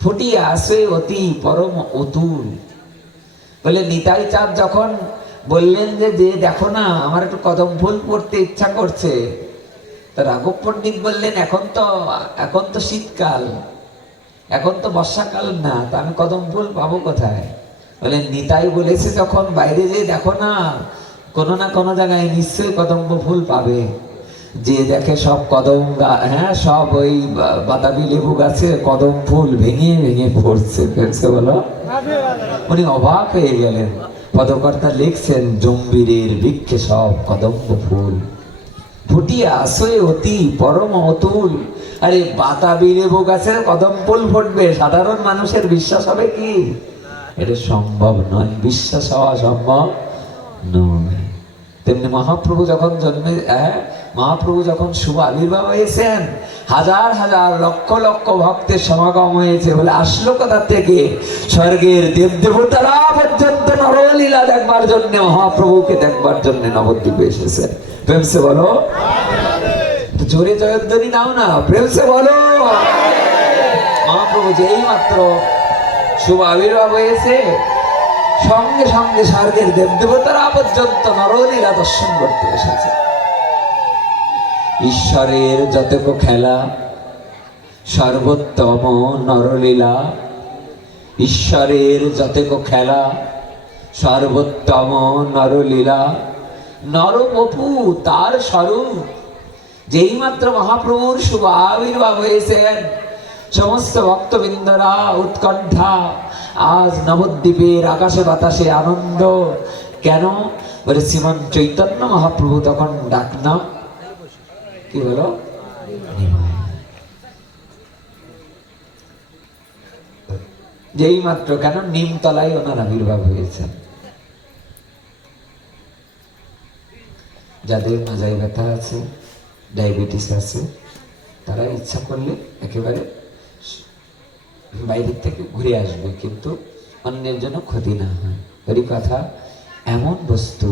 ফুটিয়া আসে অতি পরম অতুল। বলে নিতাই চাঁদ যখন বললেন যে দেখো না আমার একটু কদম ফুল পড়তে ইচ্ছা করছে, তা রাঘব পণ্ডিত বললেন এখন তো শীতকাল, এখন তো বর্ষাকাল না, তা আমি কদম ফুল পাবো কোথায়? বলে নিতাই বলেছে যখন বাইরে যে দেখো না কোনো না কোনো জায়গায় নিশ্চয়ই কদম্ব ফুল পাবে। যে দেখে সব কদম হ্যাঁ সব ওই বাতাবি লেবু গাছে কদম ফুল ভেঙে ভেঙে পড়ছে বলো। উনি অবাক হয়ে গেলেন। পদকর্তা লিখছেন, জম্বিরের বৃক্ষে সব কদম্ব ফুল ফুটিয়া আসে অতি পরম অতুল। আরে বাতাবি লেবু গাছে কদম ফুল ফুটবে, সাধারণ মানুষের বিশ্বাস হবে কি? এটা সম্ভব নয়, বিশ্বাস হওয়া সম্ভব নয়। তেমনি মহাপ্রভু যখন মহাপ্রভু যখন শুভ আবির্ভাব হয়েছেন, হাজার হাজার লক্ষ লক্ষ ভক্তের সমাগম হয়েছে। বলে আসলো কোথা থেকে? স্বর্গের দেব দেবতারা পর্যন্ত নরলীলা দেখবার জন্য, মহাপ্রভুকে দেখবার জন্য নবদ্বীপে এসেছেন। প্রেমসে বলো, জোরে জয়ধ্বনি নাও না, প্রেমসে বলো। মহাপ্রভু যেই মাত্র শুভ আবির্ভাব হয়েছে, সঙ্গে সঙ্গে স্বর্গের দেব দেবতারা পর্যন্ত নরলীলা দর্শন করতে এসেছে। ঈশ্বরের যতক খেলা সর্বোত্তম নরলীলা, ঈশ্বরের যতক খেলা সর্বোত্তম নরলীলা। নরবপু তার স্বরূপ। যেই মাত্র মহাপ্রভুর শুভ আবির্ভাব হয়েছেন, সমস্ত ভক্তবৃন্দরা উৎকণ্ঠা। আজ নবদ্বীপের আকাশে বাতাসে আনন্দ। কেন? বলে শ্রীমান চৈতন্য মহাপ্রভু তখন ডাকনাম কি বলো, যেই মাত্র, কেন নিমতলায় ওনার আবির্ভাব হয়েছেন। যাদের মাজায় ব্যথা আছে, ডায়াবেটিস আছে, তারা ইচ্ছা করলে একেবারে বাইরের থেকে ঘুরে আসবে, কিন্তু অন্যের জন্য ক্ষতি না হয়। হরিকথা এমন বস্তু,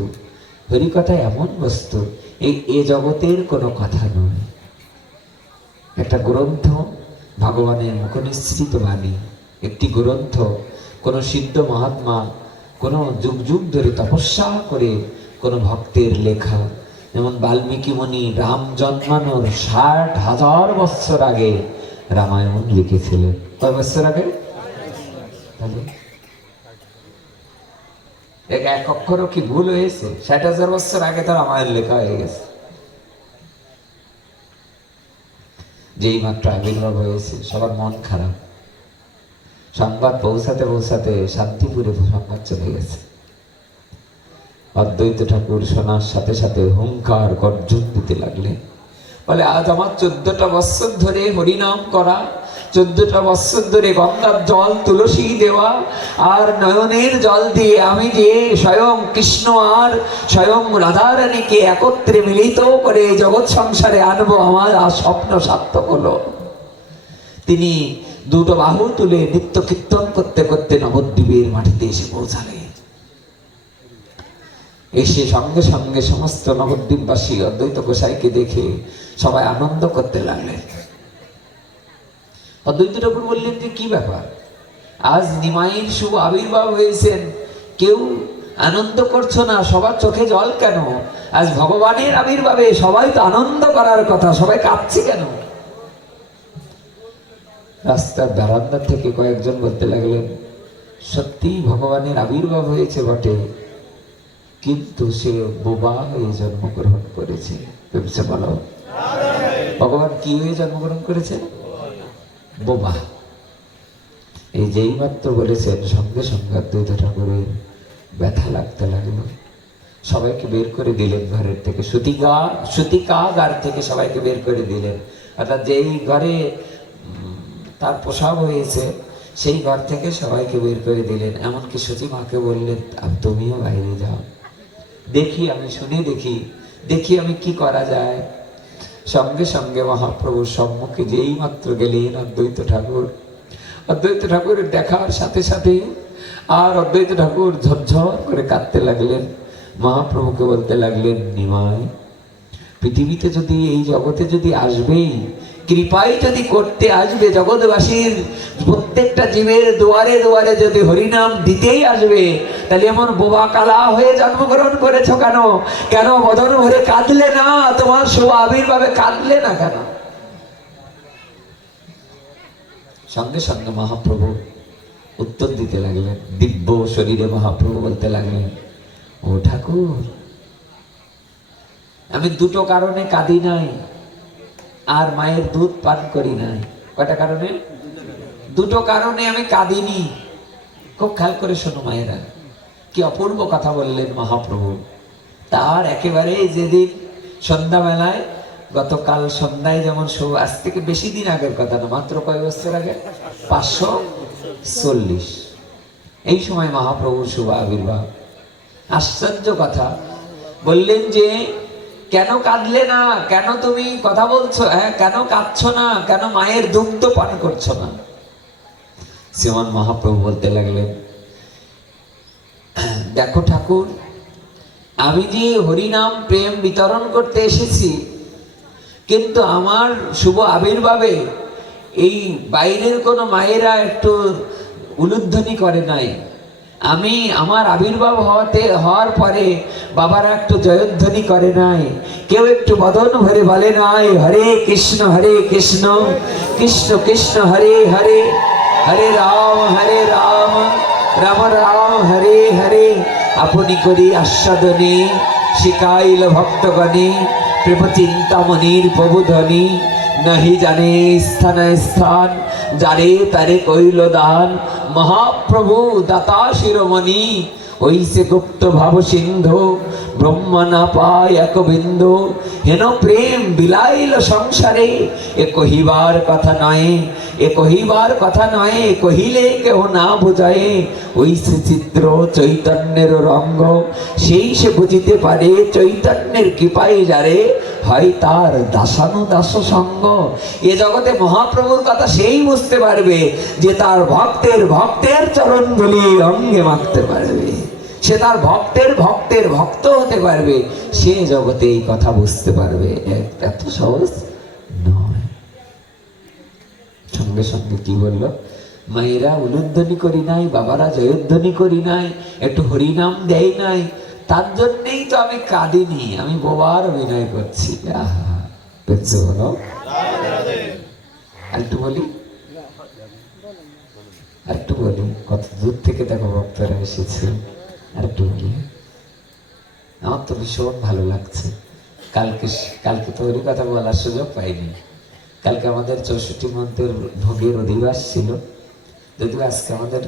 হরিকথা এমন বস্তু, এ জগতের কোনো কথা নয়। একটা গ্রন্থ ভগবানের মুখনিসৃত বাণী, একটি গ্রন্থ কোনো সিদ্ধ মহাত্মা কোনো যুগ যুগ ধরে তপস্যা করে কোনো ভক্তের লেখা। যেমন বাল্মীকি মুনি রাম জন্মানোর 60,000 বৎসর আগে রামায়ণ লিখেছিলেন। কয় বছর আগে? এক অক্ষরও কি ভুল হয়েছে? 60,000 বছর আগে তো রামায়ণ লেখা হয়ে গেছে। যেই মাত্র আবির্ভাব হয়েছে সবার মন খারাপ। সংবাদ পৌঁছাতে পৌঁছাতে শান্তিপুরে সংবাদ চলে গেছে। অদ্বৈত ঠাকুর শোনার সাথে সাথে হুঙ্কার গর্জন দিতে লাগলেন, বলে আজ আমার 14টা বৎসর ধরে হরিনাম করা, 14টা বৎসর ধরে গঙ্গার জল তুলসী দেওয়া আর নয়নের জল দিয়ে আমি যে স্বয়ং কৃষ্ণ আর স্বয়ং রাধারানীকে একত্রে মিলিত করে জগৎ সংসারে আনবো, আমার আর স্বপ্ন সার্থক হলো। তিনি দুটো বাহু তুলে নিত্য কীর্তন করতে করতে নবদ্বীপের মাটিতে এসে পৌঁছালেন। এসে সঙ্গে সঙ্গে সমস্ত নবদ্বীপবাসী অদ্বৈত গোসাইকে দেখে সবাই আনন্দ করতে লাগলেন। অদ্বৈত ঠাকুর বললেন যে কি ব্যাপার, আজ নিমাইয়ের শুভ আবির্ভাব হয়েছেন, কেউ আনন্দ করছো না, সবার চোখে জল কেন? আজ ভগবানের আবির্ভাবে সবাই তো আনন্দ করার কথা, সবাই কাঁদছে কেন? রাস্তার বারান্দা থেকে কয়েকজন বলতে লাগলেন, সত্যি ভগবানের আবির্ভাব হয়েছে বটে, কিন্তু সে বোবা হয়ে জন্মগ্রহণ করেছে। বলো, ভগবান কি হয়ে জন্মগ্রহণ করেছে? বোবা। এই যেই মাত্র বলেছেন সঙ্গে সঙ্গে অদ্বৈত ঠাকুরের ব্যথা লাগতে লাগলো। সবাইকে বের করে দিলেন ঘরের থেকে, সূতিকাগার থেকে সবাইকে বের করে দিলেন। অর্থাৎ যেই ঘরে তার প্রসব হয়েছে সেই ঘর থেকে সবাইকে বের করে দিলেন। এমনকি সতী মাকে বললেন, তুমিও বাইরে যাও, দেখি আমি শুনে দেখি আমি কি করা যায়। সঙ্গে সঙ্গে মহাপ্রভুর সম্মুখে যেই মাত্র গেলেন অদ্বৈত ঠাকুরের দেখার সাথে সাথে আর অদ্বৈত ঠাকুর ঝরঝর করে কাঁদতে লাগলেন। মহাপ্রভুকে বলতে লাগলেন, নিমাই, পৃথিবীতে যদি এই জগতে যদি আসবেই, কৃপাই যদি করতে আসবে, জগৎবাসীর প্রত্যেকটা জীবের দুয়ারে দুয়ারে যদি হরিনাম দিতেই আসবে, তাহলে এমন বোবা কালা হয়ে জন্মগ্রহণ করেছো কেন? কেন বদন ভরে কাঁদলে না? তোমার শুভ আবির্ভাবে কাঁদলে না কেন? সঙ্গে সঙ্গে মহাপ্রভু উত্তর দিতে লাগলেন, দিব্য শরীরে মহাপ্রভু বলতে লাগলেন, ও ঠাকুর, আমি দুটো কারণে কাঁদি নাই আর মায়ের দুধ পান করি নাই। কয়টা কারণে? দুটো কারণে আমি কাঁদিনি। খুব খেয়াল করে শোনো মায়েরা, কি অপূর্ব কথা বললেন মহাপ্রভু। তার একেবারে যেদিন সন্ধ্যাবেলায়, গতকাল সন্ধ্যায় যেমন আজ থেকে বেশি দিন আগের কথা না, মাত্র কয় বছর আগে, 540, এই সময় মহাপ্রভুর শুভ আবির্ভাব। আশ্চর্য কথা বললেন যে, কেন কাঁদলে না? কেন তুমি কথা বলছো? হ্যাঁ, কেন কাঁদছো না? কেন মায়ের দুগ্ধ পান করছো না? শ্রীমান মহাপ্রভু বলতে লাগলেন, দেখো ঠাকুর, আমি যে হরিনাম প্রেম বিতরণ করতে এসেছি, কিন্তু আমার শুভ আবির্ভাবে এই বাইরের কোনো মায়েরা একটু উলুধ্বনি করে নাই। আমি আমার আবির্ভাব হওয়ার পরে বাবারা একটু জয়ধ্বনি করে নাই, কেউ একটু বদন ভরে বলে নাই, হরে কৃষ্ণ কৃষ্ণ কৃষ্ণ হরে হরে, হরে রাম রাম রাম হরে হরে। আপনি করি আস্বাদনে শিখাইল ভক্তগণে, প্রেম চিন্তামণির প্রবোধনী, নাহি জানে স্থান যারে তারে কইল দান। মহাপ্রভু দাতা শিরোমণি, ওইসে গুপ্ত ভাব সিন্ধু, ব্রহ্ম না পায় এক বিন্দু। হেন প্রেম বিলাইল সংসারে, এ কহিবার কথা নয়, এ কহিবার কথা নয়, কহিলে কেহ না বোঝায়। ওইসে চিত্র চৈতন্যের রঙ্গ, সেই সে বুঝিতে পারে, চৈতন্যের কৃপায় যারে হয় তার দাসানু দাস সঙ্গ। এ জগতে মহাপ্রভুর কথা সেই বুঝতে পারবে যে তার ভক্তের চরণ ধুলি অঙ্গে মাখতে পারবে, সে তার ভক্তের ভক্ত হতে পারবে, সে জগতে এই কথা বুঝতে পারবে। এত সহজ নয়। সঙ্গে সঙ্গে কি বললো, মায়েরা উলুধ্বনি করি নাই, বাবারা জয়ধ্বনি করি নাই, একটু হরিনাম দেয় নাই, তার জন্যেই তো আমি কাঁদিনি, আমি বোবার অভিনয় করছি। বলো আরেকটু বলি, আরেকটু বলি, কত দূর থেকে দেখো ভক্তরা এসেছে, আরেকটু বলি। আমার তো ভীষণ ভালো লাগছে। কালকে তো ওরই কথা বলার সুযোগ পাইনি। কালকে আমাদের 64 মন্ত্রের ভোগের অধিবাস ছিল, যদিও আজকে আমাদের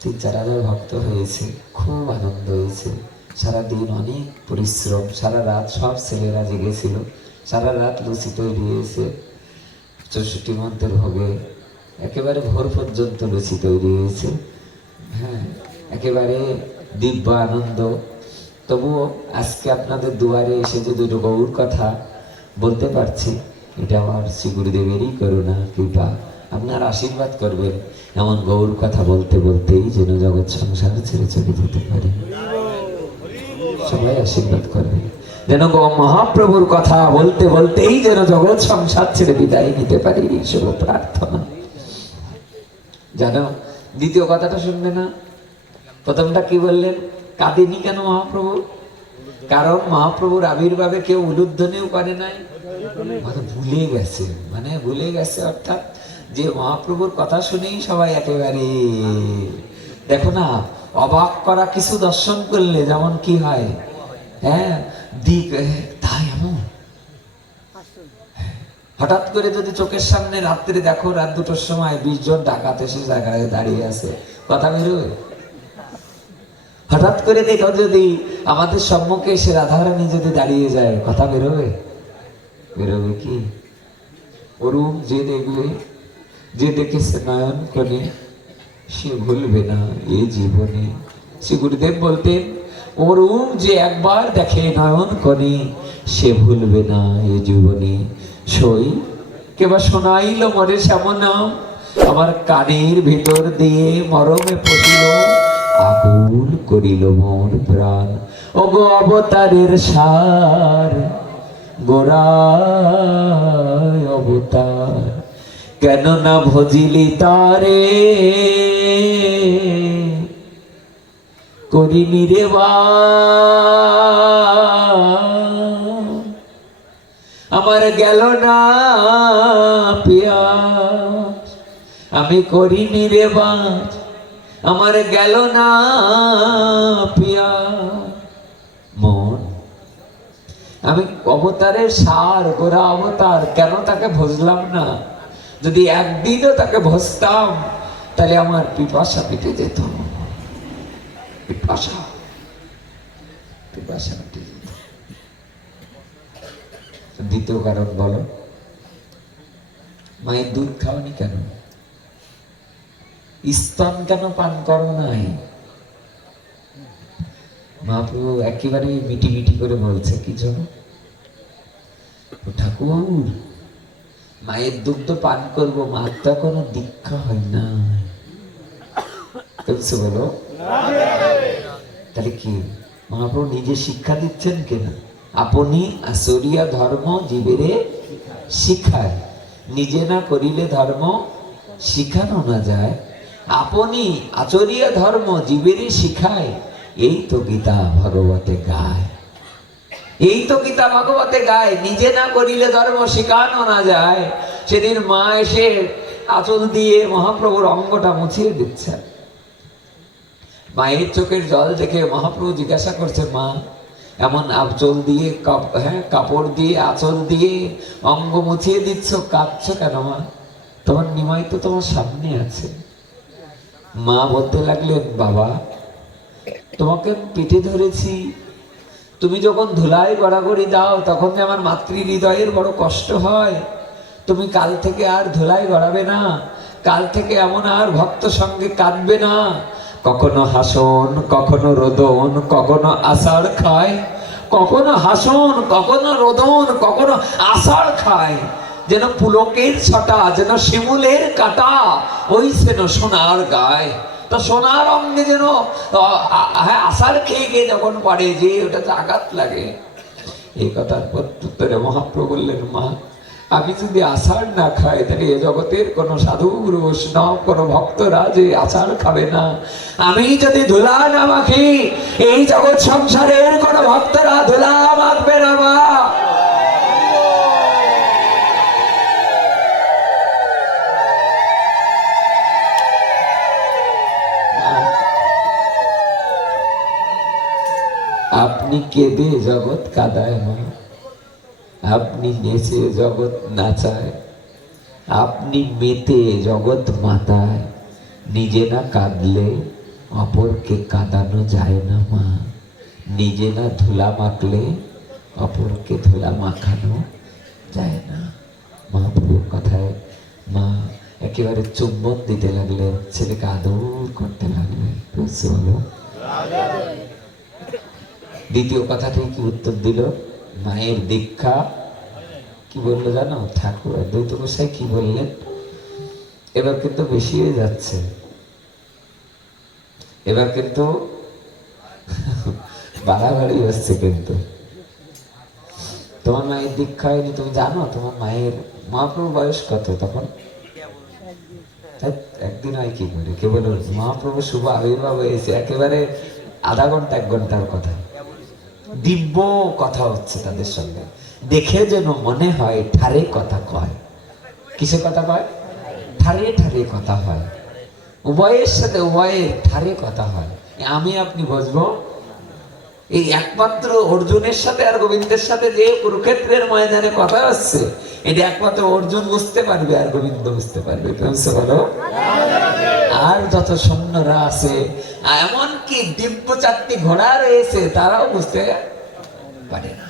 3-4 হাজার ভক্ত হয়েছে, খুব আনন্দ হয়েছে। সারাদিন অনেক পরিশ্রম, সারা রাত সব ছেলেরা জেগেছিল, সারা রাত লুচি তৈরি হয়েছে 64 মন্ত্রের ভোগে, একেবারে ভোর পর্যন্ত লুচি তৈরি হয়েছে। হ্যাঁ, একেবারে দিব্য আনন্দ। তবুও আজকে আপনাদের দুয়ারে এসে যে দুটো গৌর কথা বলতে পারছি, এটা আমার শ্রী গুরুদেবেরই করুণা, কৃপা। আপনার আশীর্বাদ করবেন এমন গৌর কথা বলতে বলতেই যেন জগৎ সংসার ছেড়ে চলে যেতে পারে। সবাই আশীর্বাদ করবেন যেন মহাপ্রভুর কথা বলতে বলতেই যেন জগৎ সংসার ছেড়ে বিদায় নিতে পারি, শুভ প্রার্থনা। জানো দ্বিতীয় কথাটা শুনবে না? প্রথমটা কি বললেন, কাঁদেনি কেন মহাপ্রভু? কারণ মহাপ্রভুর আবির্ভাবে কেউ উলুধ্বনিও করে নাই, ভুলে গেছে অর্থাৎ যে মহাপ্রভুর কথা শুনেই সবাই একেবারে, দেখো না, অবাক করা কিছু দর্শন করলে যেমন কি হয়, হ্যাঁ, তাই এমন হঠাৎ করে যদি চোখের সামনে রাত্রে দেখো, রাত 2টোর সময় 20 জন ডাকাত এসে জায়গায় দাঁড়িয়ে আছে, কথা বেরোয়? হঠাৎ করে দেখো যদি আমাদের সম্মুখে এসে রাধারানী যদি দাঁড়িয়ে যায়, কথা বেরোবে? বেরোবে কি? ওরূপ যে দেখবে, যে দেখেছে নয়ন কোণে, সে ভুলবে না এ জীবনে। শ্রী গুরুদেব বলতেন, ওরূপ যে একবার দেখে নয়ন কোণে, সে ভুলবে না এ জীবনে। সই কেবা শোনাইল মরে শ্যামনাম, আমার কানের ভিতর দিয়ে মরমে পশিল, আকুল করিল মোর প্রাণ। ওগো অবতারের সার, গোড়ায় অবতার, কেন না ভজিলি তারে, করিনি রে আমার গেল না পিয়াস, আমি করিনি রে বাস, আমার গেল না পিয়াস। মন, আমি অবতারের সার, গোরা অবতার, কেন তাকে ভজলাম না? যদি একদিনও তাকে ভজতাম তাহলে আমার পিপাসা মিটে যেত, পিপাসা মিটে যেত। দ্বিতীয় কারণ বলো, মায়ের দুধ খাওয়ানি কেন? স্তন কেন পান করো নাই? মহাপ্রভু একেবারে মিটি মিটি করে বলছে কি জানো, ঠাকুর মায়ের দুগ্ধ পান করবো, মার তো কোনো দীক্ষা হয় না, বলো? তাহলে কি মহাপ্রভু নিজে শিক্ষা দিচ্ছেন কিনা? আপনি আসরিয়া ধর্ম জীবেরে শিখায়, নিজে না করিলে ধর্ম শিখানো না যায়। আপনি আচরিয়া ধর্ম জীবেরে শিখায়, এই তো গীতা ভগবতে গায়, এই তো গীতা ভাগবতে গায়, নিজে না করিলে ধর্ম শিখানো না যায়। সেদিন মা এসে আঁচল দিয়ে মহাপ্রভুর অঙ্গটা মুছিয়ে দিচ্ছে। মায়ের চোখের জল দেখে মহাপ্রভু জিজ্ঞাসা করছে, মা এমন আঁচল দিয়ে, কাপড় দিয়ে আঁচল দিয়ে অঙ্গ মুছিয়ে দিচ্ছ, কাঁদছ কেন মা? তোমার নিমাই তো তোমার সামনে আছে। মা বলতে লাগলেন, বাবা তোমাকে পিঠে ধরেছি, তুমি যখন ধুলাই গড়াগড়ি দাও তখন যে আমার মাতৃ হৃদয়ের বড় কষ্ট হয়। তুমি কাল থেকে আর ধুলাই গড়াবে না, কাল থেকে এমন আর ভক্ত সঙ্গে কাঁদবে না। কখনো হাসন, কখনো রোদন, কখনো আষাঢ় খায়, কখনো হাসন, কখনো রোদন, কখনো আষাঢ় খায়, যেন পুলকের ছটা, যেন শিমুলের কাটা, ওই যেন সোনার গায়। তো সোনার অঙ্গে যেন আষাঢ় খেয়ে গিয়ে যখন পড়ে যে ওটা আঘাত লাগে। এই কথার প্রত্যুত্তরে মহাপ্রভু বললেন, মা আমি যদি আষাঢ় না খাই তাহলে এ জগতের কোনো সাধু গুরু বৈষ্ণব কোনো ভক্তরা যে আষাঢ় খাবে না। আমি যদি ধুলা না মাখি এই জগৎ সংসারের কোনো ভক্তরা ধুলা মাখবে না। মা আপনি কেঁদে জগৎ কাঁদায় মা, আপনি নেচে জগৎ নাচায়, আপনি মেতে জগৎ মাতায়। নিজে না কাঁদলে অপরকে কাঁদানো যায় না মা, নিজে না ধুলা মাখলে অপরকে ধুলা মাখানো যায় না। মহাপ্রভুর কথায় মা একেবারে চুম্বন দিতে লাগলেন, ছেলেকে আদর করতে লাগলেন। বুঝতে হলো? দ্বিতীয় কথাটাই কি উত্তর দিল? মায়ের দীক্ষা কি বললো জানো? ঠাকুর দ্বৈত গোসাই কি বললেন? এবার কিন্তু বেশি হয়ে যাচ্ছে, এবার কিন্তু বাড়াবাড়ি হচ্ছে। কিন্তু তোমার মায়ের দীক্ষা হয়নি, তুমি জানো তোমার মায়ের মহাপ্রভু বয়স কত তখন? একদিন হয় কি করে? কেবল মহাপ্রভু শুভ আবির্ভাব হয়েছে একেবারে আধা ঘন্টা 1 ঘন্টার কথা, দিব্য কথা হচ্ছে তাদের সঙ্গে। দেখে যেন মনে হয় ঠারে কথা কয়। কিসে কথা কয়? ঠারে ঠারে কথা হয়, উভয়ের সাথে উভয়ের ঠারে কথা হয়। আমি আপনি বুঝবো এই একমাত্র অর্জুনের সাথে আর গোবিন্দের সাথে যে কুরুক্ষেত্রের ময়দানে কথা হচ্ছে, এটা একমাত্র অর্জুন বুঝতে পারবে আর গোবিন্দ বুঝতে পারবে। বলো? আর যত সৈন্যরা আছে, এমনকি দিব্য 4টি ঘোড়া রয়েছে, তারাও বুঝতে পারে না।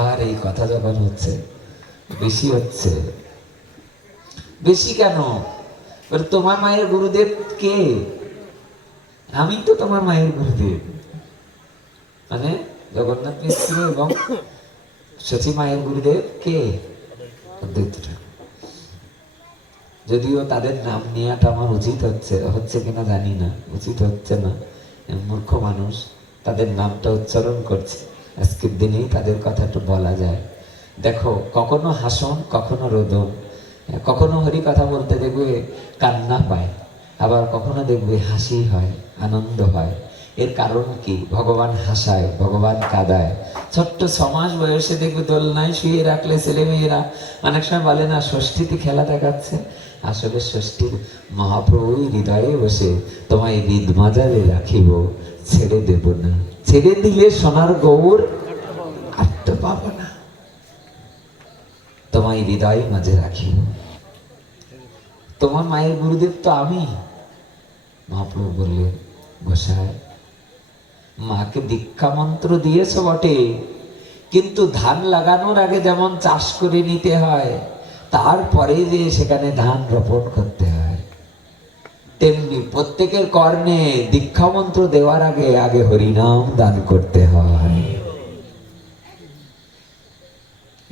আর এই কথা যখন হচ্ছে, বেশি হচ্ছে। বেশি কেন? তোমার মায়ের গুরুদেব কে? আমি তো তোমার মায়ের গুরুদেব, মানে জগন্নাথ মিশ্র এবং সচি মায়ের গুরুদেব কে? অদ্বৈত ঠাকুর। যদিও তাদের নাম নেওয়াটা আমার উচিত হচ্ছে কিনা জানি না, উচিত হচ্ছে না, মূর্খ মানুষ তাদের নামটা উচ্চারণ করছে। আজকের দিনেই তাদের কথা একটু বলা যায়। দেখো, কখনো হাসন, কখনো রোদন, কখনো হরি কথা বলতে দেখবে কান্না পায়, আবার কখনো দেখবে হাসি হয়, আনন্দ হয়। এর কারণ কি? ভগবান হাসায়, ভগবান কাঁদায়। ছোট্ট 6 মাস বয়সে দেখবে দোলনায় শুয়ে রাখলে ছেলেমেয়েরা অনেক সময় বলে না ষষ্ঠীতে খেলা দেখাচ্ছে। আসলে ষষ্ঠীর মহাপ্রভুই হৃদয়ে বসে তোমায় হৃদ মাজারে রাখিব, ছেড়ে দেব না, ছেড়ে দিলে সোনার গৌর আটটা পাবো না, তোমায় হৃদয় মাঝে রাখিব। তোমার মায়ের গুরুদেব তো আমি। মহাপ্রভু বললেন, গোসাই মাকে দীক্ষা মন্ত্র দিয়েছ বটে, কিন্তু ধান লাগানোর আগে যেমন চাষ করে নিতে হয়, তারপরে যে সেখানে ধান রোপণ করতে হয়, তেমনি প্রত্যেকের কর্ণে দীক্ষা মন্ত্র দেওয়ার আগে আগে হরিনাম দান করতে হয়।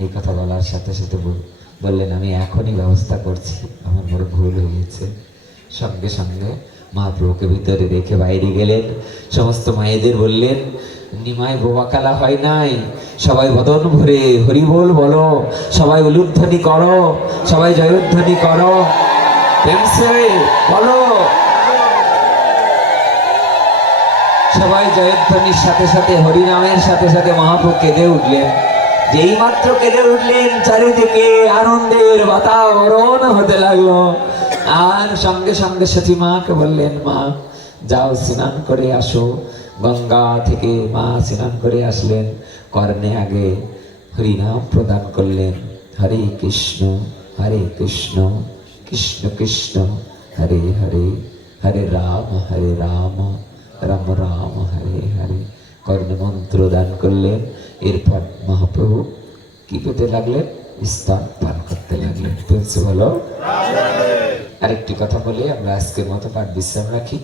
এই কথা বলার সাথে সাথে বললেন, আমি এখনই ব্যবস্থা করছি, আমার বড় ভুল হয়েছে। সঙ্গে সঙ্গে মহাপ্রভুকে ভিতরে রেখে বাইরে গেলেন। সমস্ত মায়েদের বললেন, নিমায় বোবা খেলা হয় নাই, সবাই বদন ভরে হরিবোল বলো, সবাই উলুধ্বনি করো, সবাই জয়োধ্বনি করো, বলো। সবাই জয়োধ্বনির সাথে সাথে হরিনামের সাথে সাথে মহাপ্রভু কেঁদে উঠলেন। যেই মাত্র কেঁদে উঠলেন, চারিদিকে আনন্দের বাতাবরণ হতে লাগলো। আর সঙ্গে সঙ্গে সতী মাকে বললেন, মা যাও স্নান করে আসো। গঙ্গা থেকে মা স্নান করে আসলেন, কর্ণে আগে হরিনাম প্রদান করলেন। হরে কৃষ্ণ কৃষ্ণ কৃষ্ণ হরে হরে, হরে রাম রাম রাম হরে হরে। কর্ণে মন্ত্র দান করলেন। এরপর মহাপ্রভু কি পেতে লাগলেন? স্তন পান করতে লাগলেন। বলছে বলো। আরেকটি কথা বলে আমরা আজকের মতো পাঠ বিশ্রাম রাখি।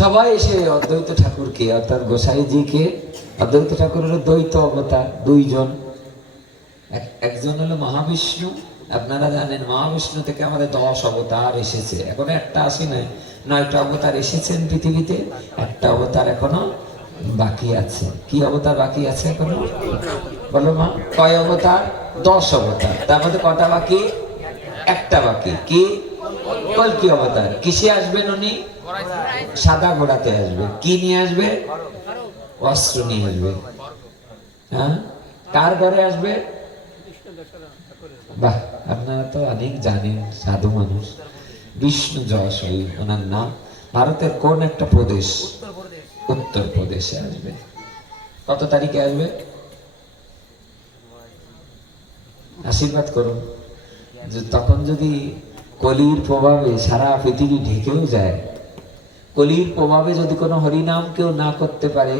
সবাই এসে অদ্বৈত ঠাকুরকে অর্থাৎ গোসাইজিকে, অদ্বৈত ঠাকুরের দ্বৈত অবতার দুইজন, একজন হলো মহাবিষ্ণু। আপনারা জানেন মহাবিষ্ণু থেকে আমাদের 10 অবতার এসেছে, এখনো একটা আসে নাই, 9টা অবতার এসেছেন পৃথিবীতে, একটা অবতার এখনো বাকি আছে। কি অবতার বাকি আছে এখনো বলো মা? কয় অবতার? 10 অবতার। তার মধ্যে কটা বাকি? একটা বাকি। কি? কল্কি অবতার। কিসে আসবেন উনি? সাদা ঘোড়াতে আসবে। কি নিয়ে আসবে? অস্ত্র নিয়ে আসবে। হ্যাঁ, কার ঘরে আসবে? বাহ, আপনারা তো অনেক জানেন, সাধু মানুষ। বিষ্ণু যশ ওনার নাম। ভারতের কোন একটা প্রদেশ? উত্তর প্রদেশে আসবে। কত তারিখে আসবে? আশীর্বাদ করুন। তখন যদি কলির প্রভাবে সারা পৃথিবী ঢেকেও যায়, কলির প্রভাবে যদি কোনো হরিনাম কেউ না করতে পারে,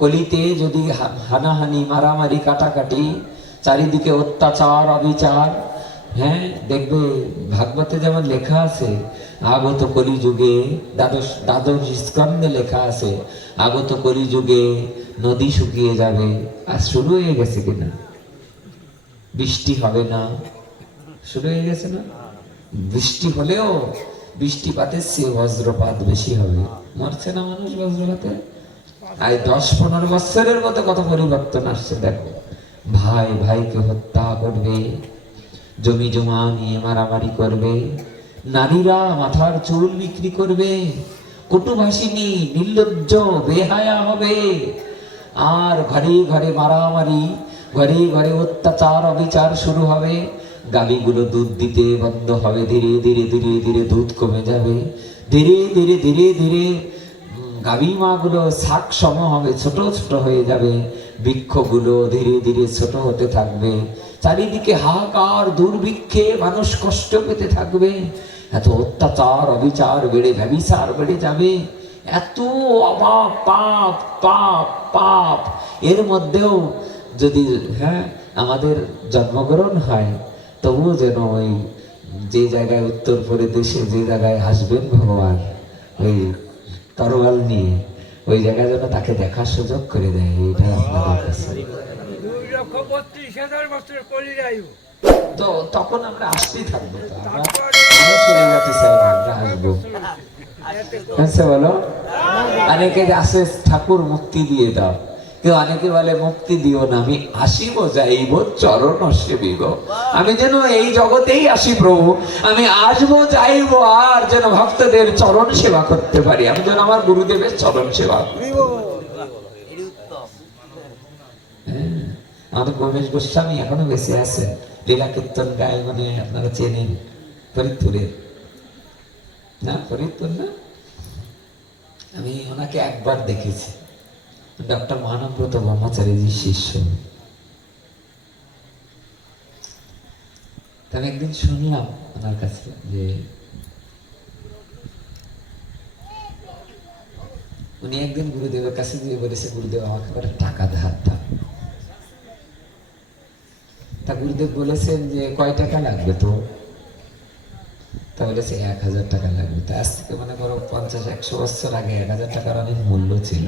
কলিতে যদি হানাহানি, মারামারি, কাটাকাটি, চারিদিকে অত্যাচার, অবিচার, হ্যাঁ দেখবে ভাগবতে যেমন লেখা আছে, আগত কলিযুগে, দ্বাদশ স্কন্ধে লেখা আছে, আগত কলিযুগে নদী শুকিয়ে যাবে। আর শুরু হয়ে গেছে কিনা? বৃষ্টি হবে না, শুরু হয়ে গেছে না? বৃষ্টি হলেও বৃষ্টিপাতের চেয়ে বজ্রপাত বেশি হবে। মরছে না মানুষ বজ্রপাতে? আর 10-15 বছরের মতো কত পরিবর্তন আসছে দেখো। ভাই ভাইকে হত্যা করবে, জমি জমা নিয়ে মারামারি করবে, নারীরা মাথার চুল বিক্রি করবে, কটুভাষিনী, নির্লজ্জ, বেহায়া হবে, আর ঘরে ঘরে মারামারি, ঘরে ঘরে অত্যাচার, অবিচার শুরু হবে। গাভীগুলো দুধ দিতে বন্ধ হবে, ধীরে ধীরে ধীরে ধীরে দুধ কমে যাবে, ধীরে ধীরে ধীরে ধীরে গাভী মাগুলো শাক সম হবে, ছোট ছোট হয়ে যাবে, বৃক্ষগুলো ধীরে ধীরে ছোট হতে থাকবে, চারিদিকে হাহাকার, দুর্ভিক্ষে মানুষ কষ্ট পেতে থাকবে, এত অত্যাচার অবিচার বেড়ে, ব্যভিচার বেড়ে যাবে, এত অবাক পাপ পাপ পাপ। এর মধ্যেও যদি হ্যাঁ আমাদের জন্মগ্রহণ হয়, তবুও যেন ওই যে জায়গায় উত্তর প্রদেশে যে জায়গায় আসবেন ভগবান ওই তরোয়াল নিয়ে, ওই জায়গায় যেন তাকে দেখার সুযোগ করে দেয়। এটা আপনাদের কাছে তো তখন আমরা আসতেই থাকবো, তো আমরা চলে যেতে চাই না, আমরা আসবো। আচ্ছা বলো, অনেকে আসে ঠাকুর মুক্তি দিয়ে দাও, কেউ অনেকে বলে মুক্তি দিও না, আমি আসিব যাইব চরণ সেবিব। আমি যেন এই জগতেই আসি প্রভু, আমি আসবো যাইব আর যেন ভক্তদের চরণ সেবা করতে পারি, আমি যেন আমার গুরুদেবের চরণ সেবা করি। আমাদের গণেশ গোস্বামী এখনো বেঁচে আছে, লীলা কীর্তন গায়, মানে আপনারা চেনেন, ফরিদপুরের না? ফরিদপুর না? আমি ওনাকে একবার দেখেছি, ডক্টর মানব্রত ব্রহ্মচারীজির শিষ্য। আমি একদিন শুনলাম ওনার কাছে যে উনি একদিন গুরুদেবের কাছে গিয়ে বলেছে, গুরুদেব আমাকে করে টাকা ধার দাও। তা গুরুদেব বলেছেন যে কয় টাকা লাগবে? তো তা বলেছে 1000 টাকা লাগবে। তা আজ থেকে মনে করো 50-100 বছর আগে 1000 টাকার অনেক মূল্য ছিল,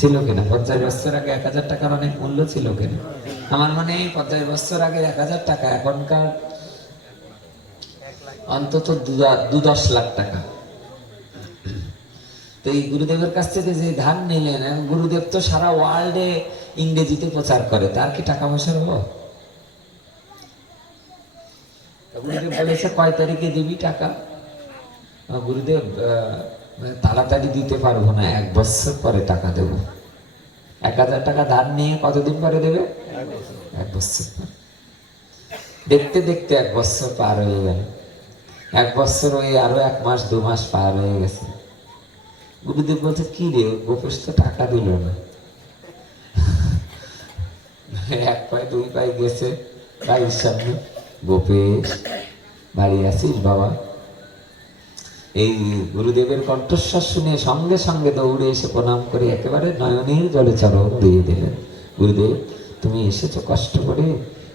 ছিল কিনা? 50 বছর আগে 1000 টাকার অনেক মূল্য ছিল কিনা? আমার মনে হয় 50 বছর আগে 1000 টাকা এখনকার অন্তত 2-10 লাখ টাকা। তো এই গুরুদেবের কাছ থেকে যে ধান নিলেন, গুরুদেব তো সারা ওয়ার্ল্ডে ইংরেজিতে প্রচার করে, তার কি টাকা পয়সার অভাব? গুরুদেব বলেছে কয় তারিখে দিবি টাকা? গুরুদেব তাড়াতাড়ি দিতে পারবো না, 1 বছর পরে টাকা দেবো। 1000 টাকা ধার নিয়ে কতদিন পরে দেবে? 1 বছর পরে। দেখতে দেখতে 1 বছর পার হয়ে গেল, 1 বছর হয়ে আরো 1 মাস 2 মাস পার হয়ে গেছে। গুরুদেব বলছে, কি রে গোপেশ তো টাকা দিল না। 1 পায়ে 2 পায়ে গেছে বাড়ির সামনে, গোপেশ বাড়ি আছিস বাবা? এই গুরুদেবের কণ্ঠস্বর শুনে সঙ্গে সঙ্গে দৌড়ে এসে প্রণাম করে একেবারে নয়নের জলে চরণ দিয়ে দিলেন। গুরুদেব তুমি এসেছো কষ্ট করে,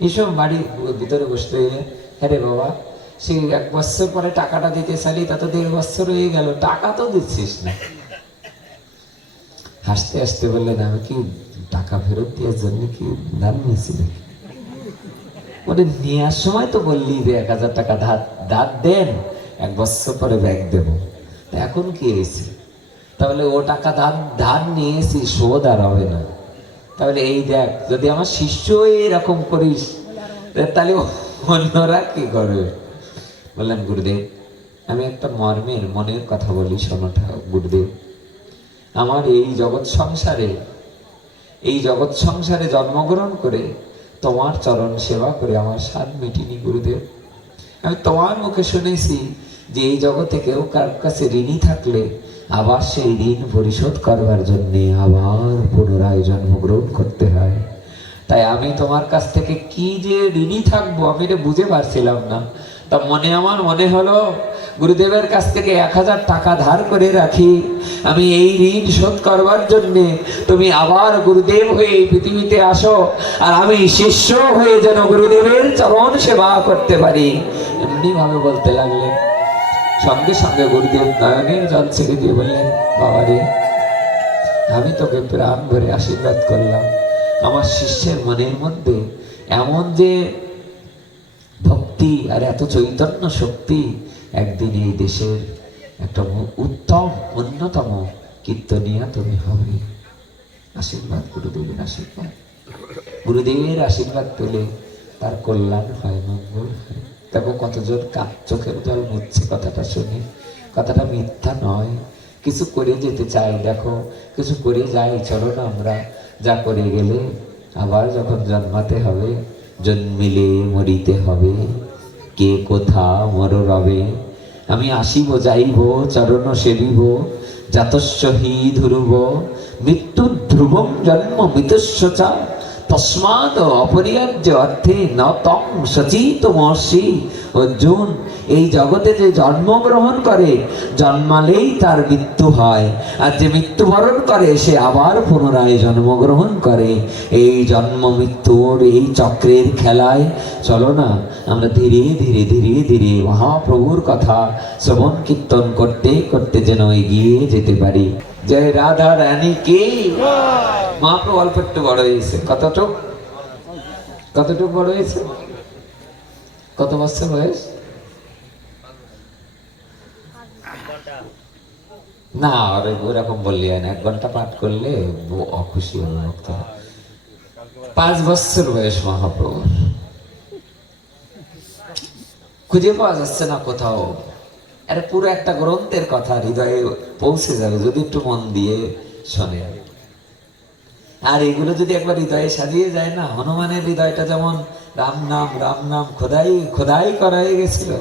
এসব বাড়ির ভিতরে বসতে। হ্যাঁ রে বাবা, সেই 1 বছর পরে টাকাটা দিতে চাইলি, তা তো 1.5 বছর হয়ে গেল, টাকা তো দিচ্ছিস না। হাসতে হাসতে বললেন, আমি কি টাকা ফেরত দেওয়ার জন্য কি দাম নিয়েছি নাকি? ওটা নেওয়ার সময় তো বললি যে 1000 টাকা ধার দেন, 1 বছর পরে ব্যাগ দেবো। এখন কি হয়েছে? তাহলে ও টাকা ধার নিয়েছি, শোধ আর হবে না। তাহলে এই দেখ, যদি আমার শিষ্য এরকম করিস তাহলে অন্যরা কি করবে? বললেন, গুরুদেব আমি একটা মনের কথা বলি, শোনোটা গুরুদেব। আমার এই জগৎ সংসারে জন্মগ্রহণ করে তোমার চরণ সেবা করে আমার স্বাদ মিটিনি গুরুদেব। আমি তোমার মুখে শুনেছি যে এই জগতে কেউ কার কাছে ঋণী থাকলে আবার সেই ঋণ পরিশোধ করবার জন্যে আবার পুনরায় জন্মগ্রহণ করতে হয়। তাই আমি তোমার কাছ থেকে কি যে ঋণী থাকবো আমি এটা বুঝে পারছিলাম না। তা আমার মনে হলো গুরুদেবের কাছ থেকে 1000 টাকা ধার করে রাখি, আমি এই ঋণ শোধ করবার জন্যে তুমি আবার গুরুদেব হয়ে এই পৃথিবীতে আসো, আর আমি শিষ্য হয়ে যেন গুরুদেবের চরণ সেবা করতে পারি। এমনি ভাবে বলতে লাগলেন। সঙ্গে সঙ্গে গুরুদেব নয়নের জল ছেড়ে দিয়ে বললেন, বাবা রে, আমি তোকে প্রাণ ভরে আশীর্বাদ করলাম। আমার শিষ্যের মনের মধ্যে এমন যে ভক্তি আর এত চৈতন্য শক্তি, একদিন এই দেশের একটা উত্তম অন্যতম কীর্তনিয়া তুমি হবে। আশীর্বাদ, গুরুদেবের আশীর্বাদ। গুরুদেবের আশীর্বাদ পেলে তার কল্যাণ হয়, মঙ্গল হয়। দেখো কতজন চোখের জল মুছছে কথাটা শুনে। কথাটা মিথ্যা নয়, কিছু করে যেতে চাই। দেখো কিছু করে যাই, চলো না আমরা। যা করে গেলে আবার যখন জন্মাতে হবে, জন্মিলে মরিতে হবে, কে কোথা মর রবে। আমি আসিব যাইব, চরণ সেবিব, জাতস্য হি ধ্রুব, মৃত্যু ধ্রুবম জন্ম মৃতস্য চ, তস্মাৎ অপরিহার্য অর্থে ন তং সচিতমসি। অর্জুন, এই জগতে যে জন্মগ্রহণ করে, জন্মালেই তার মৃত্যু হয়, আর যে মৃত্যুবরণ করে সে আবার পুনরায় জন্মগ্রহণ করে। এই জন্ম মৃত্যুর এই চক্রের খেলায় চলো না আমরা ধীরে ধীরে ধীরে ধীরে মহাপ্রভুর কথা শ্রবণ কীর্তন করতে করতে যেন এগিয়ে যেতে পারি। জয় রাধা রানী কি। মহাপ্রভু অল্প একটু বড় হয়েছে। কতটুক বড় হয়েছে? কত বছর বয়স? না, ওরকম বললি না। 1 ঘন্টা পাঠ করলে অখুশি হবে ভক্ত। 5 বছর বয়স মহাপ্রভু। খুঁজে পাওয়া যাচ্ছে না কোথাও। এটা পুরো একটা গ্রন্থের কথা হৃদয়ে পৌঁছে যাবে যদি একটু মন দিয়ে শোনে। আর এগুলো যদি একবার হৃদয়ে সাজিয়ে যায় না, হনুমানের হৃদয়টা যেমন রাম নাম খোদাই খোদাই করা হয়ে গেছিল,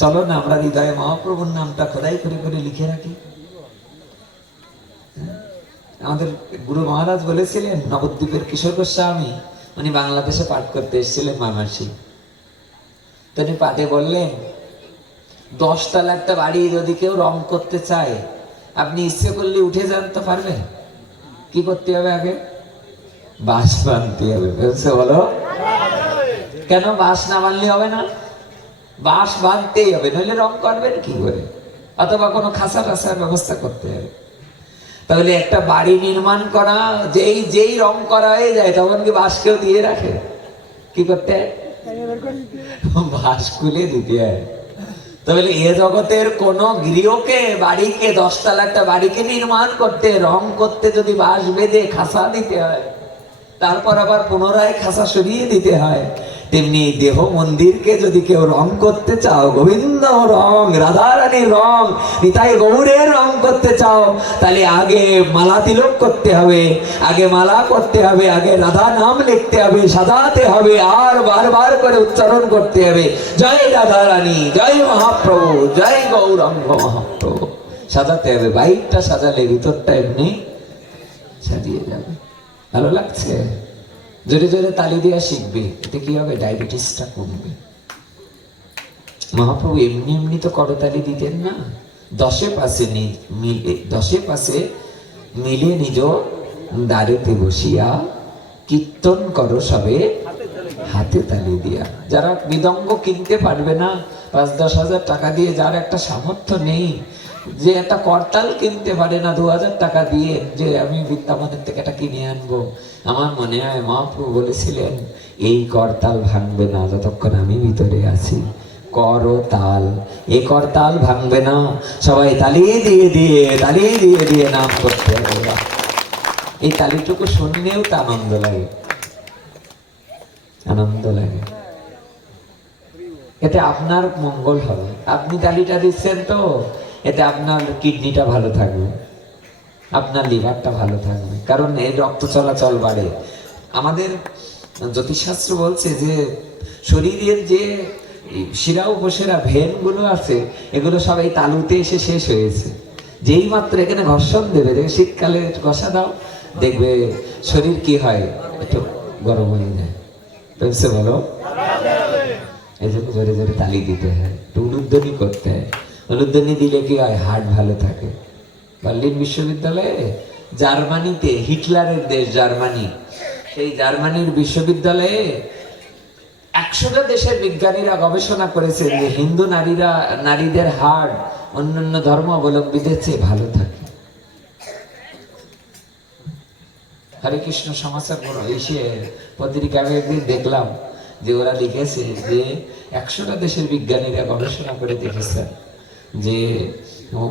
চলো না আমরা হৃদয়ে মহাপ্রভুর নামটা খোদাই করে করে লিখে রাখি। আমাদের গুরু মহারাজ বলেছিলেন, নবদ্বীপের কিশোর গোস্বামী, উনি বাংলাদেশে পাঠ করতে এসেছিলেন ময়মনসিংহ। তিনি পাঠে বললেন, 10 তলা একটা বাড়ি যদি কেউ রং করতে চায়, আপনি ইচ্ছে করলে উঠে যান তো পারবেন? কি করতে হবে? আগে বাঁশ বাঁধতে হবে। বলো কেন বাঁশ না বাঁধলে হবে না? বাঁশ বাঁধতেই হবে, নইলে রং করবেন কি করে? অথবা কোনো খাসা টাসার ব্যবস্থা করতে হবে। তাহলে একটা বাড়ি নির্মাণ করা, যেই রং করা হয়ে যায় তখন কি বাঁশকেও দিয়ে রাখে? কি করতে হয়? বাঁশ খুলে দিতে হয়। তাহলে এ জগতের কোন গৃহকে, বাড়িকে, 10 তলা একটা বাড়িকে নির্মাণ করতে, রং করতে যদি বাঁশ বেঁধে খাসা দিতে হয়, তারপর আবার পুনরায় খাসা সরিয়ে দিতে হয়, তেমনি দেহ মন্দিরকে যদি কেউ রং করতে চাও, গোবিন্দ রং, রাধারানীর রং, নিতাই গৌরের রং করতে চাও, তাহলে আগে মালা তিলক করতে হবে, আগে মালা করতে হবে, আগে রাধা নাম লিখতে হবে, সাজাতে হবে, আর বারবার করে উচ্চারণ করতে হবে, জয় রাধারানী, জয় মহাপ্রভু, জয় গৌরাঙ্গ মহাপ্রভু। সাজাতে হবে। বাইরটা সাজালে ভিতরটা এমনি সাজিয়ে যাবে। ভালো লাগছে? জোরে জোরে তালি দেওয়া শিখবে, এতে কি হবে? ডায়াবেটিসটা কমবে। মহাপ্রভু এমনি এমনি তো করতালি দিতেন না। 10 পাশে মিলে নিজ দ্বারেতে বসিয়া কীর্তন করো সবে হাতে তালি দিয়া। যারা মৃদঙ্গ কিনতে পারবে না, 5-10 হাজার টাকা দিয়ে, যার একটা সামর্থ্য নেই, যে একটা করতাল কিনতে পারে না 2000 টাকা দিয়ে, যে আমি বিদ্যামানের থেকে এটা কিনে আনবো, আমার মনে হয় মহাপ্রভু বলেছিলেন এই করতাল ভাঙবে না যতক্ষণ আমি ভিতরে আছি। করতাল, এই করতাল ভাঙবে না। সবাই তালি দিয়ে দিয়ে নাম করতে হবে। এই তালিটুকু শুনলেও তো আনন্দ লাগে, আনন্দ লাগে। এতে আপনার মঙ্গল হবে। আপনি তালিটা দিচ্ছেন তো, এতে আপনার কিডনিটা ভালো থাকবে, আপনার লিভারটা ভালো থাকবে, কারণ এই রক্ত চলাচল বাড়ে। আমাদের জ্যোতিষশাস্ত্র বলছে যে শরীরের যে শিরা উপশিরা ভেনগুলো আছে, এগুলো সব এই তালুতে এসে শেষ হয়েছে। যেই মাত্র এখানে ঘর্ষণ দেবে, দেখবে শীতকালে ঘষা দাও, দেখবে শরীর কি হয়, একটু গরম হয়ে যায়। বুঝছে বলো? এই জন্য জোরে জোরে তালি দিতে হয়, একটু উলুধ্বনি করতে হয়। উলুধ্বনি দিলে কি হয়, হার্ট ভালো থাকে। বার্লিন বিশ্ববিদ্যালয়ে জার্মানিতে, হিটলারের দেশ জার্মানি, সেই জার্মানির বিশ্ববিদ্যালয়ে 100টা দেশের বিজ্ঞানীরা গবেষণা করেছেন যে হিন্দু নারীদের হার্ট অন্যান্য ধর্মাবলম্বীদের চেয়ে ভালো থাকে। হরে কৃষ্ণ সমাচার এসে পত্রিকায় একদিন দেখলাম যে ওরা লিখেছে যে 100টা দেশের বিজ্ঞানীরা গবেষণা করে দেখেছেন যে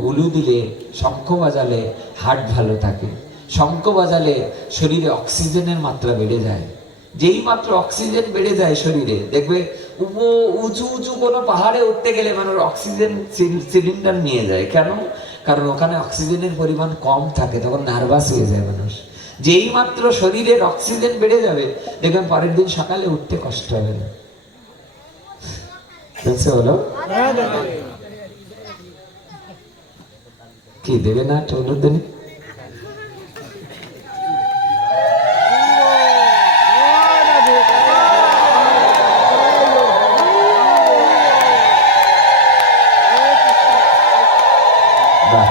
উলু দিলে, শঙ্খ বাজালে হার্ট ভালো থাকে। শঙ্খ বাজালে শরীরে অক্সিজেনের মাত্রা বেড়ে যায়। যেই মাত্র অক্সিজেন বেড়ে যায় শরীরে, দেখবে উঁচু উঁচু কোনো পাহাড়ে উঠতে গেলে মানুষ অক্সিজেন সিলিন্ডার নিয়ে যায়। কেন? কারণ ওখানে অক্সিজেনের পরিমাণ কম থাকে, তখন নার্ভাস হয়ে যায় মানুষ। যেই মাত্র শরীরের অক্সিজেন বেড়ে যাবে, দেখবেন পরের দিন সকালে উঠতে কষ্ট হবে না। হলো কি দেবে না অনুদানি? বাহ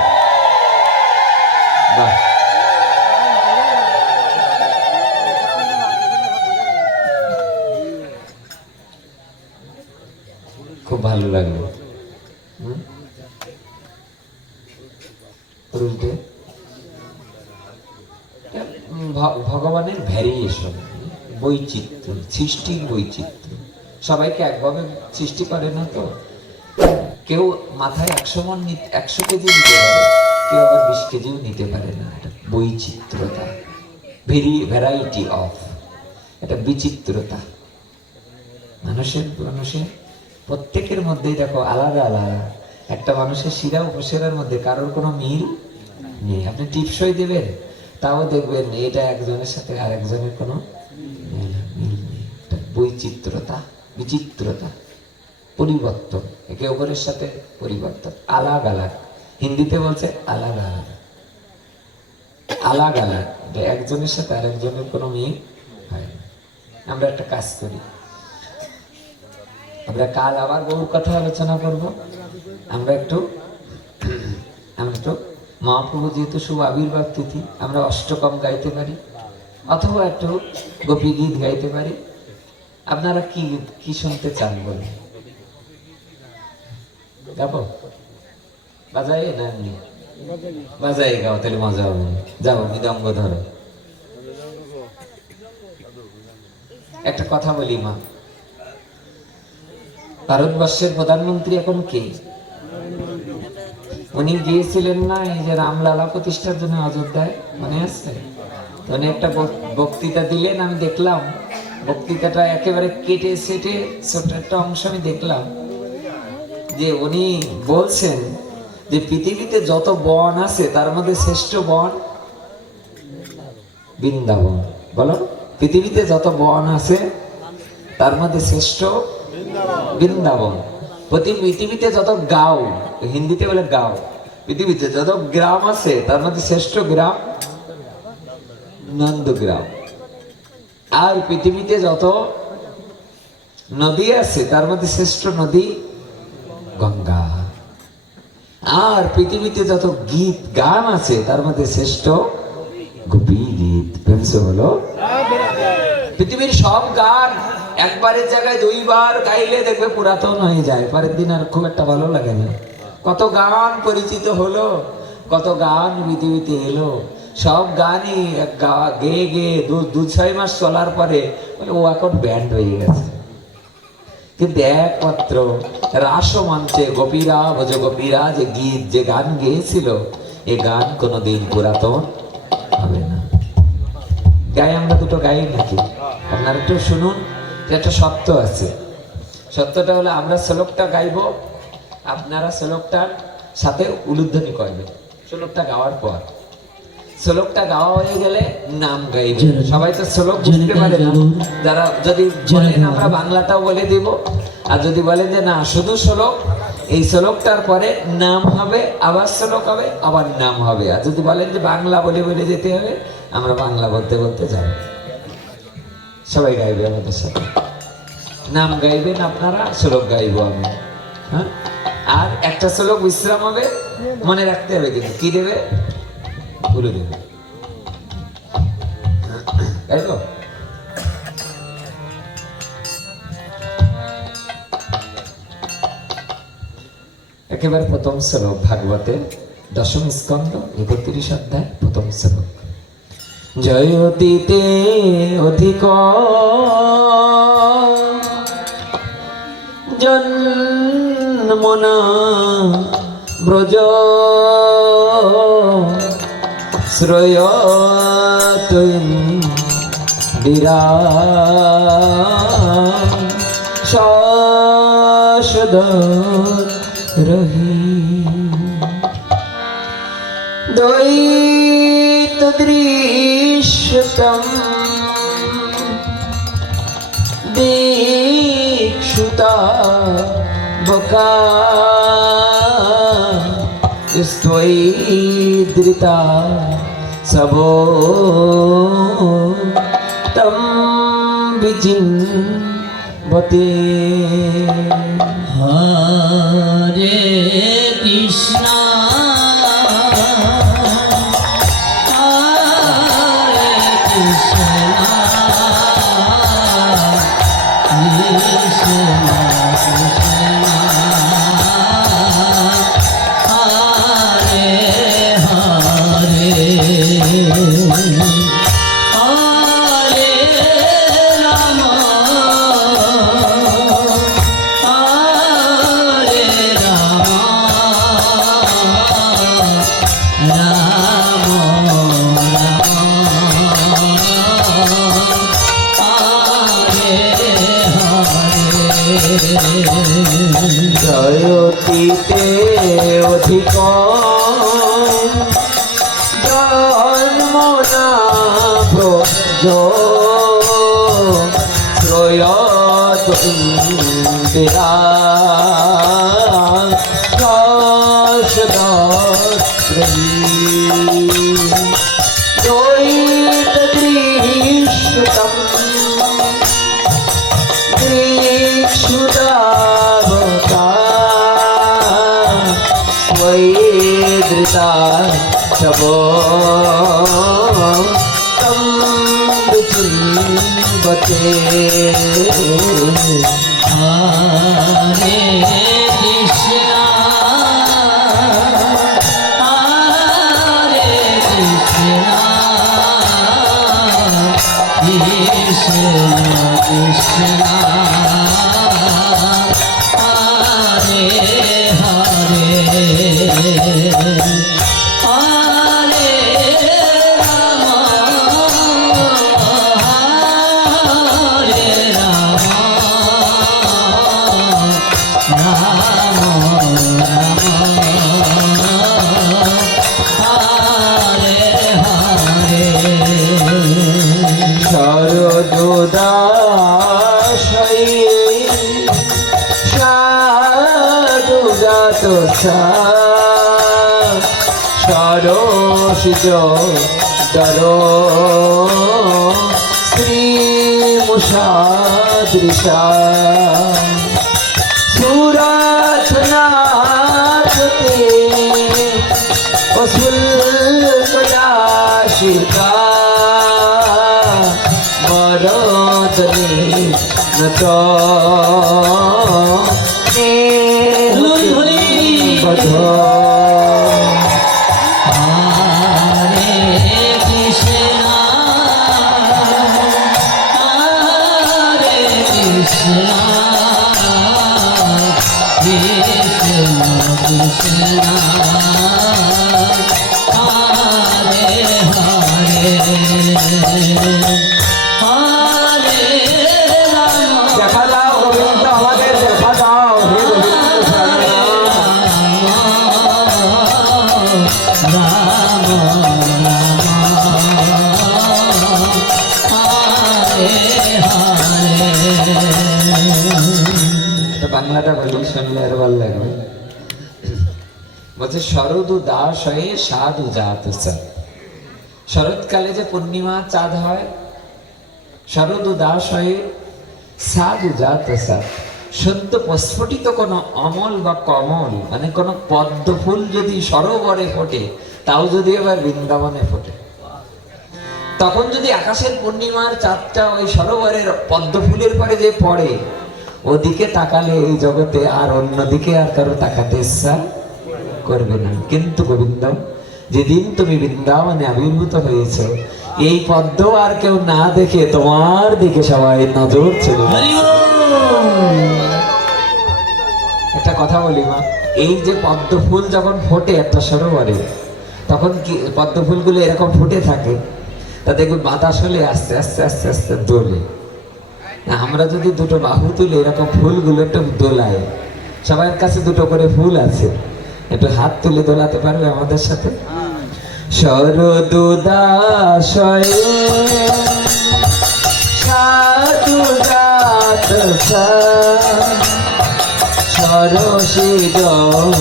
বাহ, খুব ভালো লাগলো। ভগবানের ভ্যারিয়েশন, বৈচিত্র্য, সৃষ্টির বৈচিত্র্য। সবাইকে একভাবে সৃষ্টি করে না তো। কেউ মাথায় 100 কেজি নিতে পারে, কেউ আবার 20 কেজিও নিতে পারে না। এটা বৈচিত্র্যতা, ভ্যারাইটি অফ, এটা বিচিত্রতা। মানুষের প্রত্যেকের মধ্যেই দেখো আলাদা আলাদা। একটা মানুষের শিরা উপশিরার মধ্যে কারোর কোনো মিল নেই। আপনি টিপসই দেবেন, তাও দেখবেন এটা একজনের সাথে আরেকজনের কোনো মিল নেই। বৈচিত্রতা, বিচিত্রতা, পরিবর্তন, একে অপরের সাথে পরিবর্তন, আলাগ আলাগ। হিন্দিতে বলছে আলাগ আলাগ, আলাগ আলাগ, একজনের সাথে আরেকজনের কোনো মিল হয় না। আমরা একটা কাজ করি, আমরা কাল আবার বহু কথা আলোচনা করব। আমরা একটু মহাপ্রভু যেহেতু শুভ আবির্ভাব তিথি, আমরা অষ্টকম গাইতে পারি, অথবা একটু গোপী গীত গাইতে পারি। আপনারা কি শুনতে চান বলুন? যাবো বাজাই না? বাজাই গাও, তাহলে মজা হবে। যাবো, মৃদঙ্গ ধরো। একটা কথা বলি মা, ভারতবর্ষের প্রধানমন্ত্রী এখন কে? উনি গিয়েছিলেন না এই যে রামলালা প্রতিষ্ঠার জন্য অযোধ্যায়, মনে আছে? উনি একটা বক্তৃতা দিলেন, আমি দেখলাম বক্তৃতাটা একেবারে কেটে সেটে ছোট একটা অংশ আমি দেখলাম যে উনি বলছেন যে পৃথিবীতে যত বন আছে তার মধ্যে শ্রেষ্ঠ বন বৃন্দাবন। বলো, পৃথিবীতে যত বন আছে তার মধ্যে শ্রেষ্ঠ বৃন্দাবন। পৃথিবীতে যত গাঁও, হিন্দিতে বলে গাঁও, পৃথিবীতে যত গ্রাম আছে তার মধ্যে শ্রেষ্ঠ গ্রাম নন্দগ্রাম। আর পৃথিবীতে যত নদী আছে তার মধ্যে শ্রেষ্ঠ নদী গঙ্গা। আর পৃথিবীতে যত গীত গান আছে তার মধ্যে শ্রেষ্ঠ গোপী গীত। বলো, পৃথিবীর সব গান একবারের জায়গায় দুইবার গাইলে দেখবে পুরাতন হয়ে যায়, পরের দিন আর খুব একটা ভালো লাগে না। কত গান পরিচিত হলো, কত গান পৃথিবীতে এলো, সব গানই গেয়ে গেয়ে 2-6 মাস চলার পরে ও এখন ব্যান্ড হয়ে গেছে। কিন্তু একমাত্র রাস মঞ্চে গোপীরা ভজ গোপীরা যে গীত যে গান গেয়েছিল, এ গান কোনোদিন পুরাতন হবে না। গাই আমরা দুটো গাই নাকি? আপনারা একটু শুনুন, একটা সত্য আছে। সত্যটা হলো আমরা শ্লোকটা গাইব, আপনারা শ্লোকটার সাথে উলুধ্বনি করবেন। শ্লোকটা গাওয়ার পর, শ্লোকটা গাওয়া হয়ে গেলে নাম গাইবেন। সবাই তো শ্লোক বুঝতে পারে না, যারা যদি বলেন আমরা বাংলাটাও বলে দিব, আর যদি বলেন যে না শুধু শ্লোক, এই শ্লোকটার পরে নাম হবে, আবার শ্লোক হবে, আবার নাম হবে। আর যদি বলেন যে বাংলা বলে বলে যেতে হবে, আমরা বাংলা বলতে বলতে যাব। সবাই গাইবে আমাদের সাথে, নাম গাইবেন আপনারা, শ্লোক গাইবো আমি। হ্যাঁ, আর একটা শ্লোক বিশ্রাম হবে, মনে রাখতে হবে কিন্তু কি দেবে, বলে দেবে। গাইবো? একেবারে প্রথম শ্লোক, ভাগবতের 10ম স্কন্ধ 31 অধ্যায় 1ম শ্লোক। জয়তীতে অধিক জন্মনা ব্রজ শ্রয়তইন্দিরা শাশ্বত রহি দ্বৈত দৃশ্যতম দীক্ষুতা বকা স্ত্বৈদৃতা সবো তম বিচিন্বতে। হরে কৃষ্ণ হরে কৃষ্ণ কৃষ্ণ কৃষ্ণ হরে হরে হরে রাম হরে রাম রাম জয়তীতে অধিক জন্মনা ব্রজ শ্রয়তইন্দিরা শাশ্বত রহি দ্বৈত দৃশ্যতম দীক্ষুতা স্ত্বৈদৃতা সবো তম বিচিন্বতে। হরে কৃষ্ণ হরে কৃষ্ণ কৃষ্ণ কৃষ্ণ হরে হরে হরে রাম হরে রাম রাম রাম হরে হরে সরদুদাশয়ী সাধুজাত সরসিজ দর শ্রীমুষাদৃশা সুরথনাথতে অশুল্কয়াশিকা মরদনে বধ হরে কৃষ্ণ কৃষ্ণ কৃষ্ণ হরে হরে হরে রাম দেখা দাও গোবিন্দ, আমাদের দেখা দাও হে গোবিন্দ রাম রাম হরে এটা বাংলাটা বলি, শুনলে আরো ভালো লাগবে। বলছে শরদু দাস হয়ে সাধু জাত সব। শরৎকালে যে পূর্ণিমা চাঁদ হয়, শরদু দাস হয়ে সাধু জাত সব। সত্য প্রস্ফুটিত কোনো অমল বা কমল, মানে কোনো পদ্ম ফুল যদি সরোবরে ফোটে, তাও যদি এবার বৃন্দাবনে ফোটে, তখন যদি আকাশের পূর্ণিমার চাঁদটা ওই সরোবরের পদ্ম ফুলের পরে যে পড়ে, ওদিকে তাকালে এই জগতে আর অন্যদিকে আর কারো তাকাতে ইচ্ছা করবে না। কিন্তু গোবিন্দ, যেদিন তুমি বৃন্দাবনে আবির্ভূত হয়েছ, এই পদ্ম আর কেউ না দেখে তোমার দিকে সবাই নজর চলে হরি যাচ্ছে। বল। একটা কথা বলি মা, এই যে পদ্ম ফুল যখন ফোটে একটা সরোবরে, তখন কি পদ্ম ফুলগুলো এরকম ফুটে থাকে, তা দেখবে বাতাস হলে আস্তে আস্তে আস্তে আস্তে দোলে। না, আমরা যদি দুটো বাহু তুলে এরকম ফুলগুলো একটু দোলাই, সবার কাছে দুটো করে ফুল আছে, একটু হাত তুলে দোলাতে পারবে আমাদের সাথে? শরদুদাশয়ে সাধু জাত সরসিদর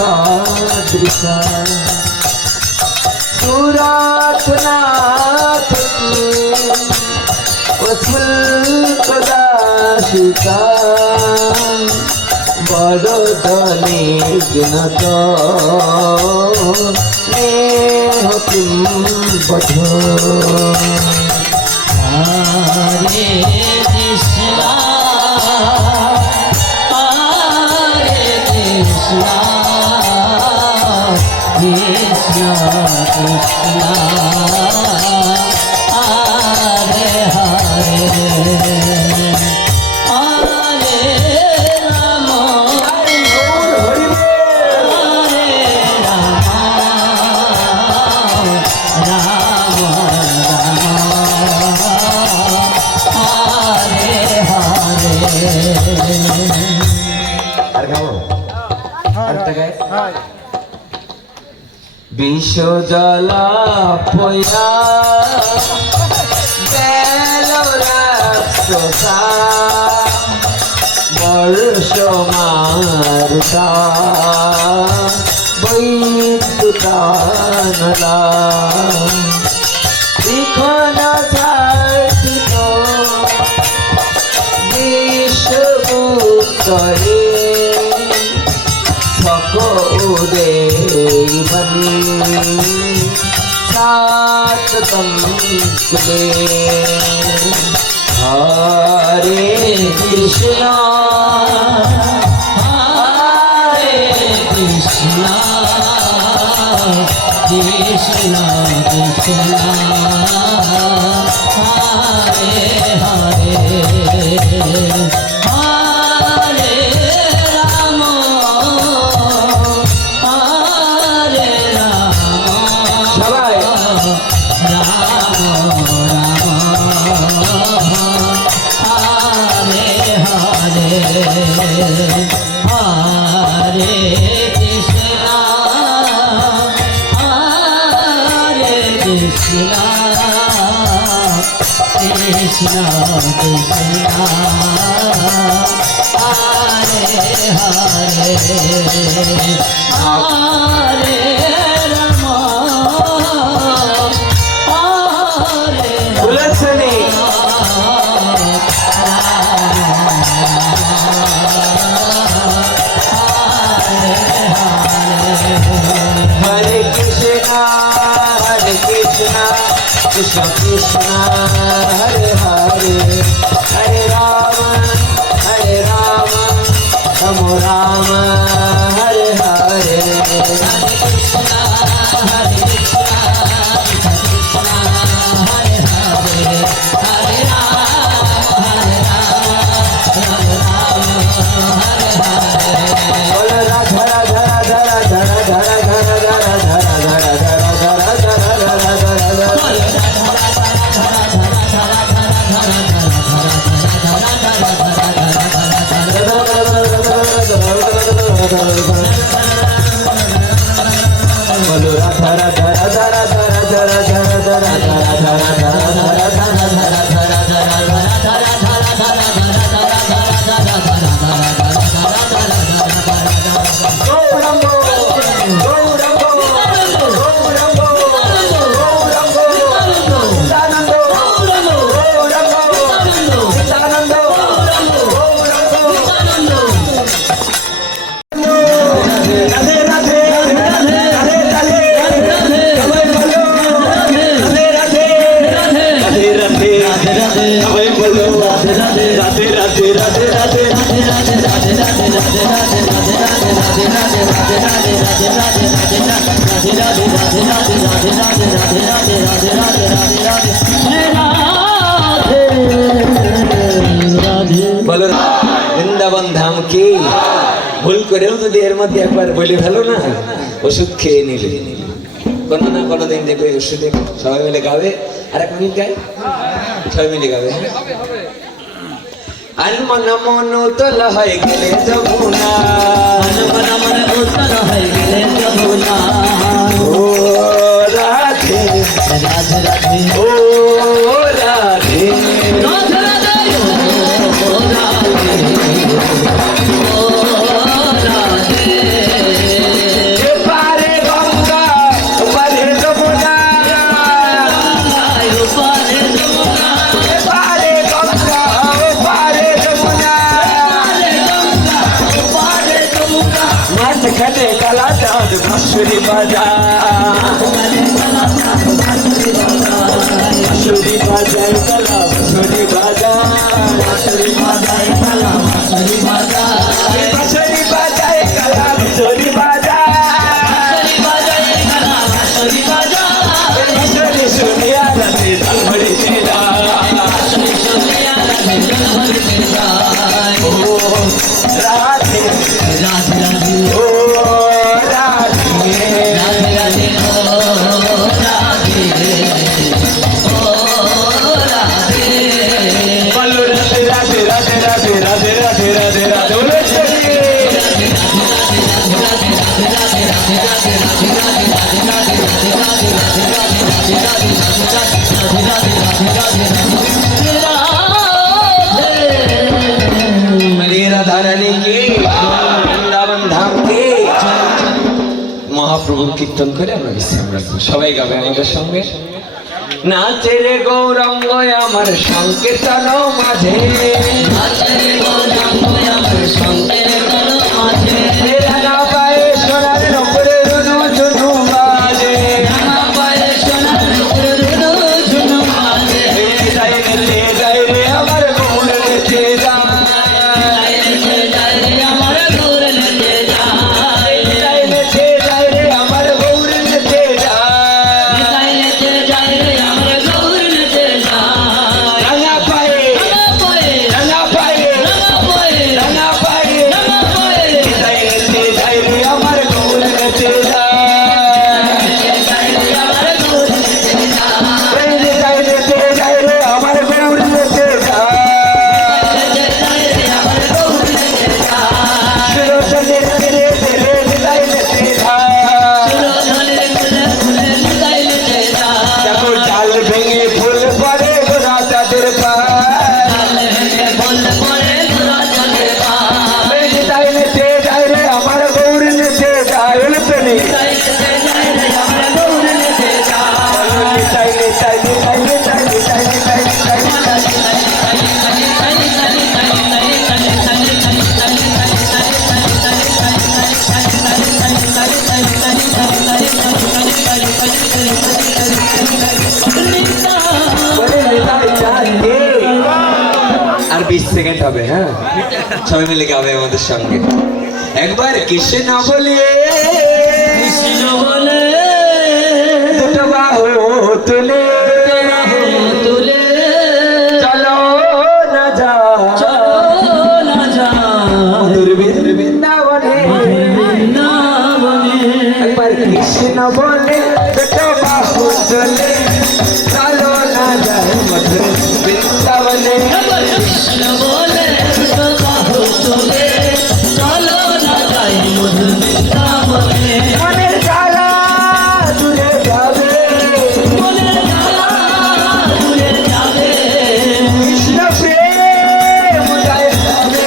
শিবসাদৃশা সুরাতনাথ ফুলকদাশিকা বড় দলে বিনত স্নেহ বধ। হরে কৃষ্ণ হরে কৃষ্ণ কৃষ্ণ কৃষ্ণ হরে হরে হরে রাম হরে রাম রাম হরে হরে। আর গাবো, আরেকটা গায়ে বিষ জলা পয়া গেল রাক্ষসা বর্ষ মারুতা বৈদ্যুতানলা লিখনা ছাড়িত বিশ্বভূতরে সকলে সাতম কুলে। হরে কৃষ্ণ হরে কৃষ্ণ কৃষ্ণ কৃষ্ণ হরে হরে হরে রাম হরে রাম সবাই রাম রাম হরে হরে হরে কৃষ্ণ হরে কৃষ্ণ কৃষ্ণ কৃষ্ণ হরে হরে হরে রাম হরে বলেছেনি হরে Krishna Krishna Krishna Krishna Hare Hare Hare Rama Rama Rama Hare Hare বলো বৃন্দাবন ধাম কি ভুল করেও যদি এর মধ্যে একবার বলে ফেলো না ওষুধ খেয়ে নিলে কোনো না কোনো দিন দেখবে ওষুধে সবাই মিলে গাবে আর এক মিনিট গাই সবাই মিলে গাবে আর মন মন উতল হয়ে গেলে যমুনা ও রাধে রাধে রাধে ও রাধে এপারে গঙ্গা ওপারে যমুনা এপারে গঙ্গা ওপারে যমুনা মাঝখানে কালা চাঁদ বাঁশুরি বাজায় বাঁশুরি বাজায় কালা বাঁশুরি বাজায় বাঁশুরি বাজায় কালা বাঁশুরি বাজায় বাঁশুরি শুনিয়া রাতে ঝলমরি ও রাধে ও রাধে বলো রাধে রাধে রাধে রাধে রাধে রাধে রাধে রাধে বলে চলিয়ে রাধা রানী কি বৃন্দাবন ধাম কি মহাপ্রভুর কীর্তন করে আমরা বিশ্রাম রাখবো সবাই গাবে আমাদের সঙ্গে নাচে রে গৌরাঙ্গ আমার সংকীর্তন মাঝে রাঙা পায়ে সোনার নপুরে রুনু ঝুনু বাজে যাই রে আমার গৌর নেচে যায় যাই রে আমার গৌর নেচে যায় রাঙা পায়ে সেকেন্ড হবে, হ্যাঁ সবাই মিলে গাবে আমাদের সঙ্গে একবার কৃষ্ণ বলে কৃষ্ণ বলে দুটো বাহু তুলে তুলে চলো না যা চলো না যা বৃন্দাবনে বৃন্দাবনে একবার কৃষ্ণ বলে দুটো বাহু তুলে চলো না যায় মধুর বৃন্দাবনে একবার কৃষ্ণ বলে দুটো বাহু তুলে চলো না যাই মধুর বৃন্দাবনে মনের জ্বালা দূরে যাবে মনের জ্বালা দূরে যাবে কৃষ্ণ প্রেম উদয় হবে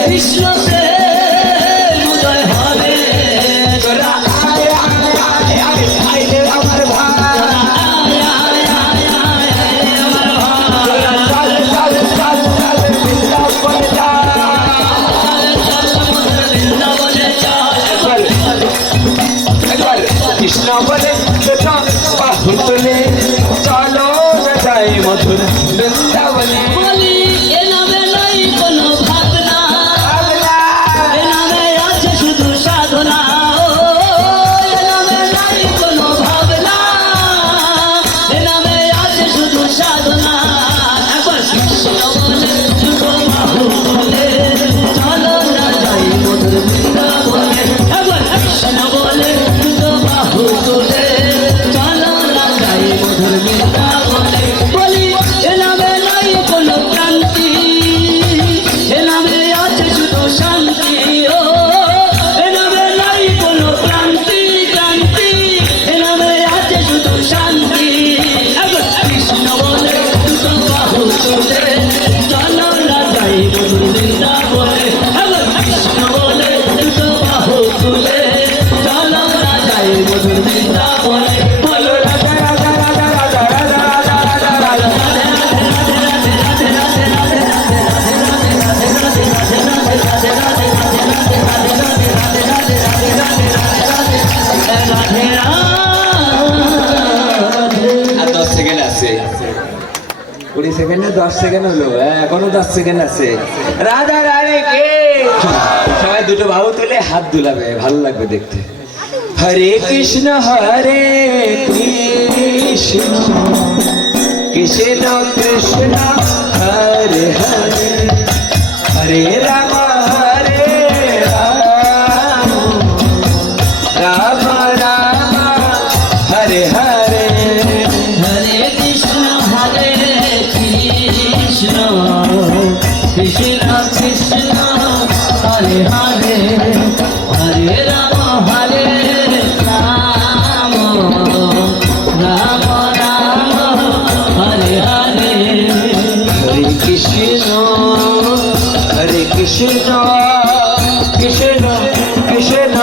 কৃষ্ণ প্রেম উদয় হবে তোরা আয় আয় আয় আয় আয় রে আমার ভাই আয় আয় আয় আয় আয় আমার ভাই চল চল চল চল বৃন্দাবন যা চল মধুর বৃন্দাবনে চল একবার কৃষ্ণ বলে দুটো বাহু তুলে চলো না যাই মধুর বৃন্দাবনে বলি এ নামে নাই কোনো ভাবনা এ নামে আছে শুধু সাধনা ও এ নামে নাই কোনো ভাবনা এ নামে আছে শুধু সাধনা একবার কৃষ্ণ বলে দুটো বাহু তুলে চলো না যাই মধুর বৃন্দাবনে একবার কৃষ্ণ বলে দুটো বাহু তুলে চলো না যাই মধুর বৃন্দাবনে বলি এ নামে নাই কোনো ক্রান্তি এ নামে আছে শুধু শান্তি ও এ নামে নাই কোনো ক্রান্তি ক্রান্তি এ নামে আছে শুধু শান্তি একবার কৃষ্ণ বলে দুটো বাহু তুলে চলো না যাই মধুর বৃন্দাবনে একবার কৃষ্ণ বলে দুটো বাহু তুলে চলো না যাই মধুর বৃন্দাবনে বলো রাধা রাধা রাধা রাধা রাধা রাধা রাধা আর 10 সেকেন্ড আছে 20 সেকেন্ডে 10 সেকেন্ড হলো এখনো 10 সেকেন্ড আছে রাধা রানী কে সবাই দুটো বাহু তুলে হাত দুলাবে ভালো লাগবে দেখতে হরে কৃষ্ণ কৃষ্ণ কৃষ্ণ কৃষ্ণ হরে হরে হরে রাম রাম রাম হরে হরে হরে কৃষ্ণ কৃষ্ণ কৃষ্ণ কৃষ্ণ হরে হরে হরে রাম রাম রাম রাম হরে হরে হরে কৃষ্ণ কৃষ্ণ কৃষ্ণ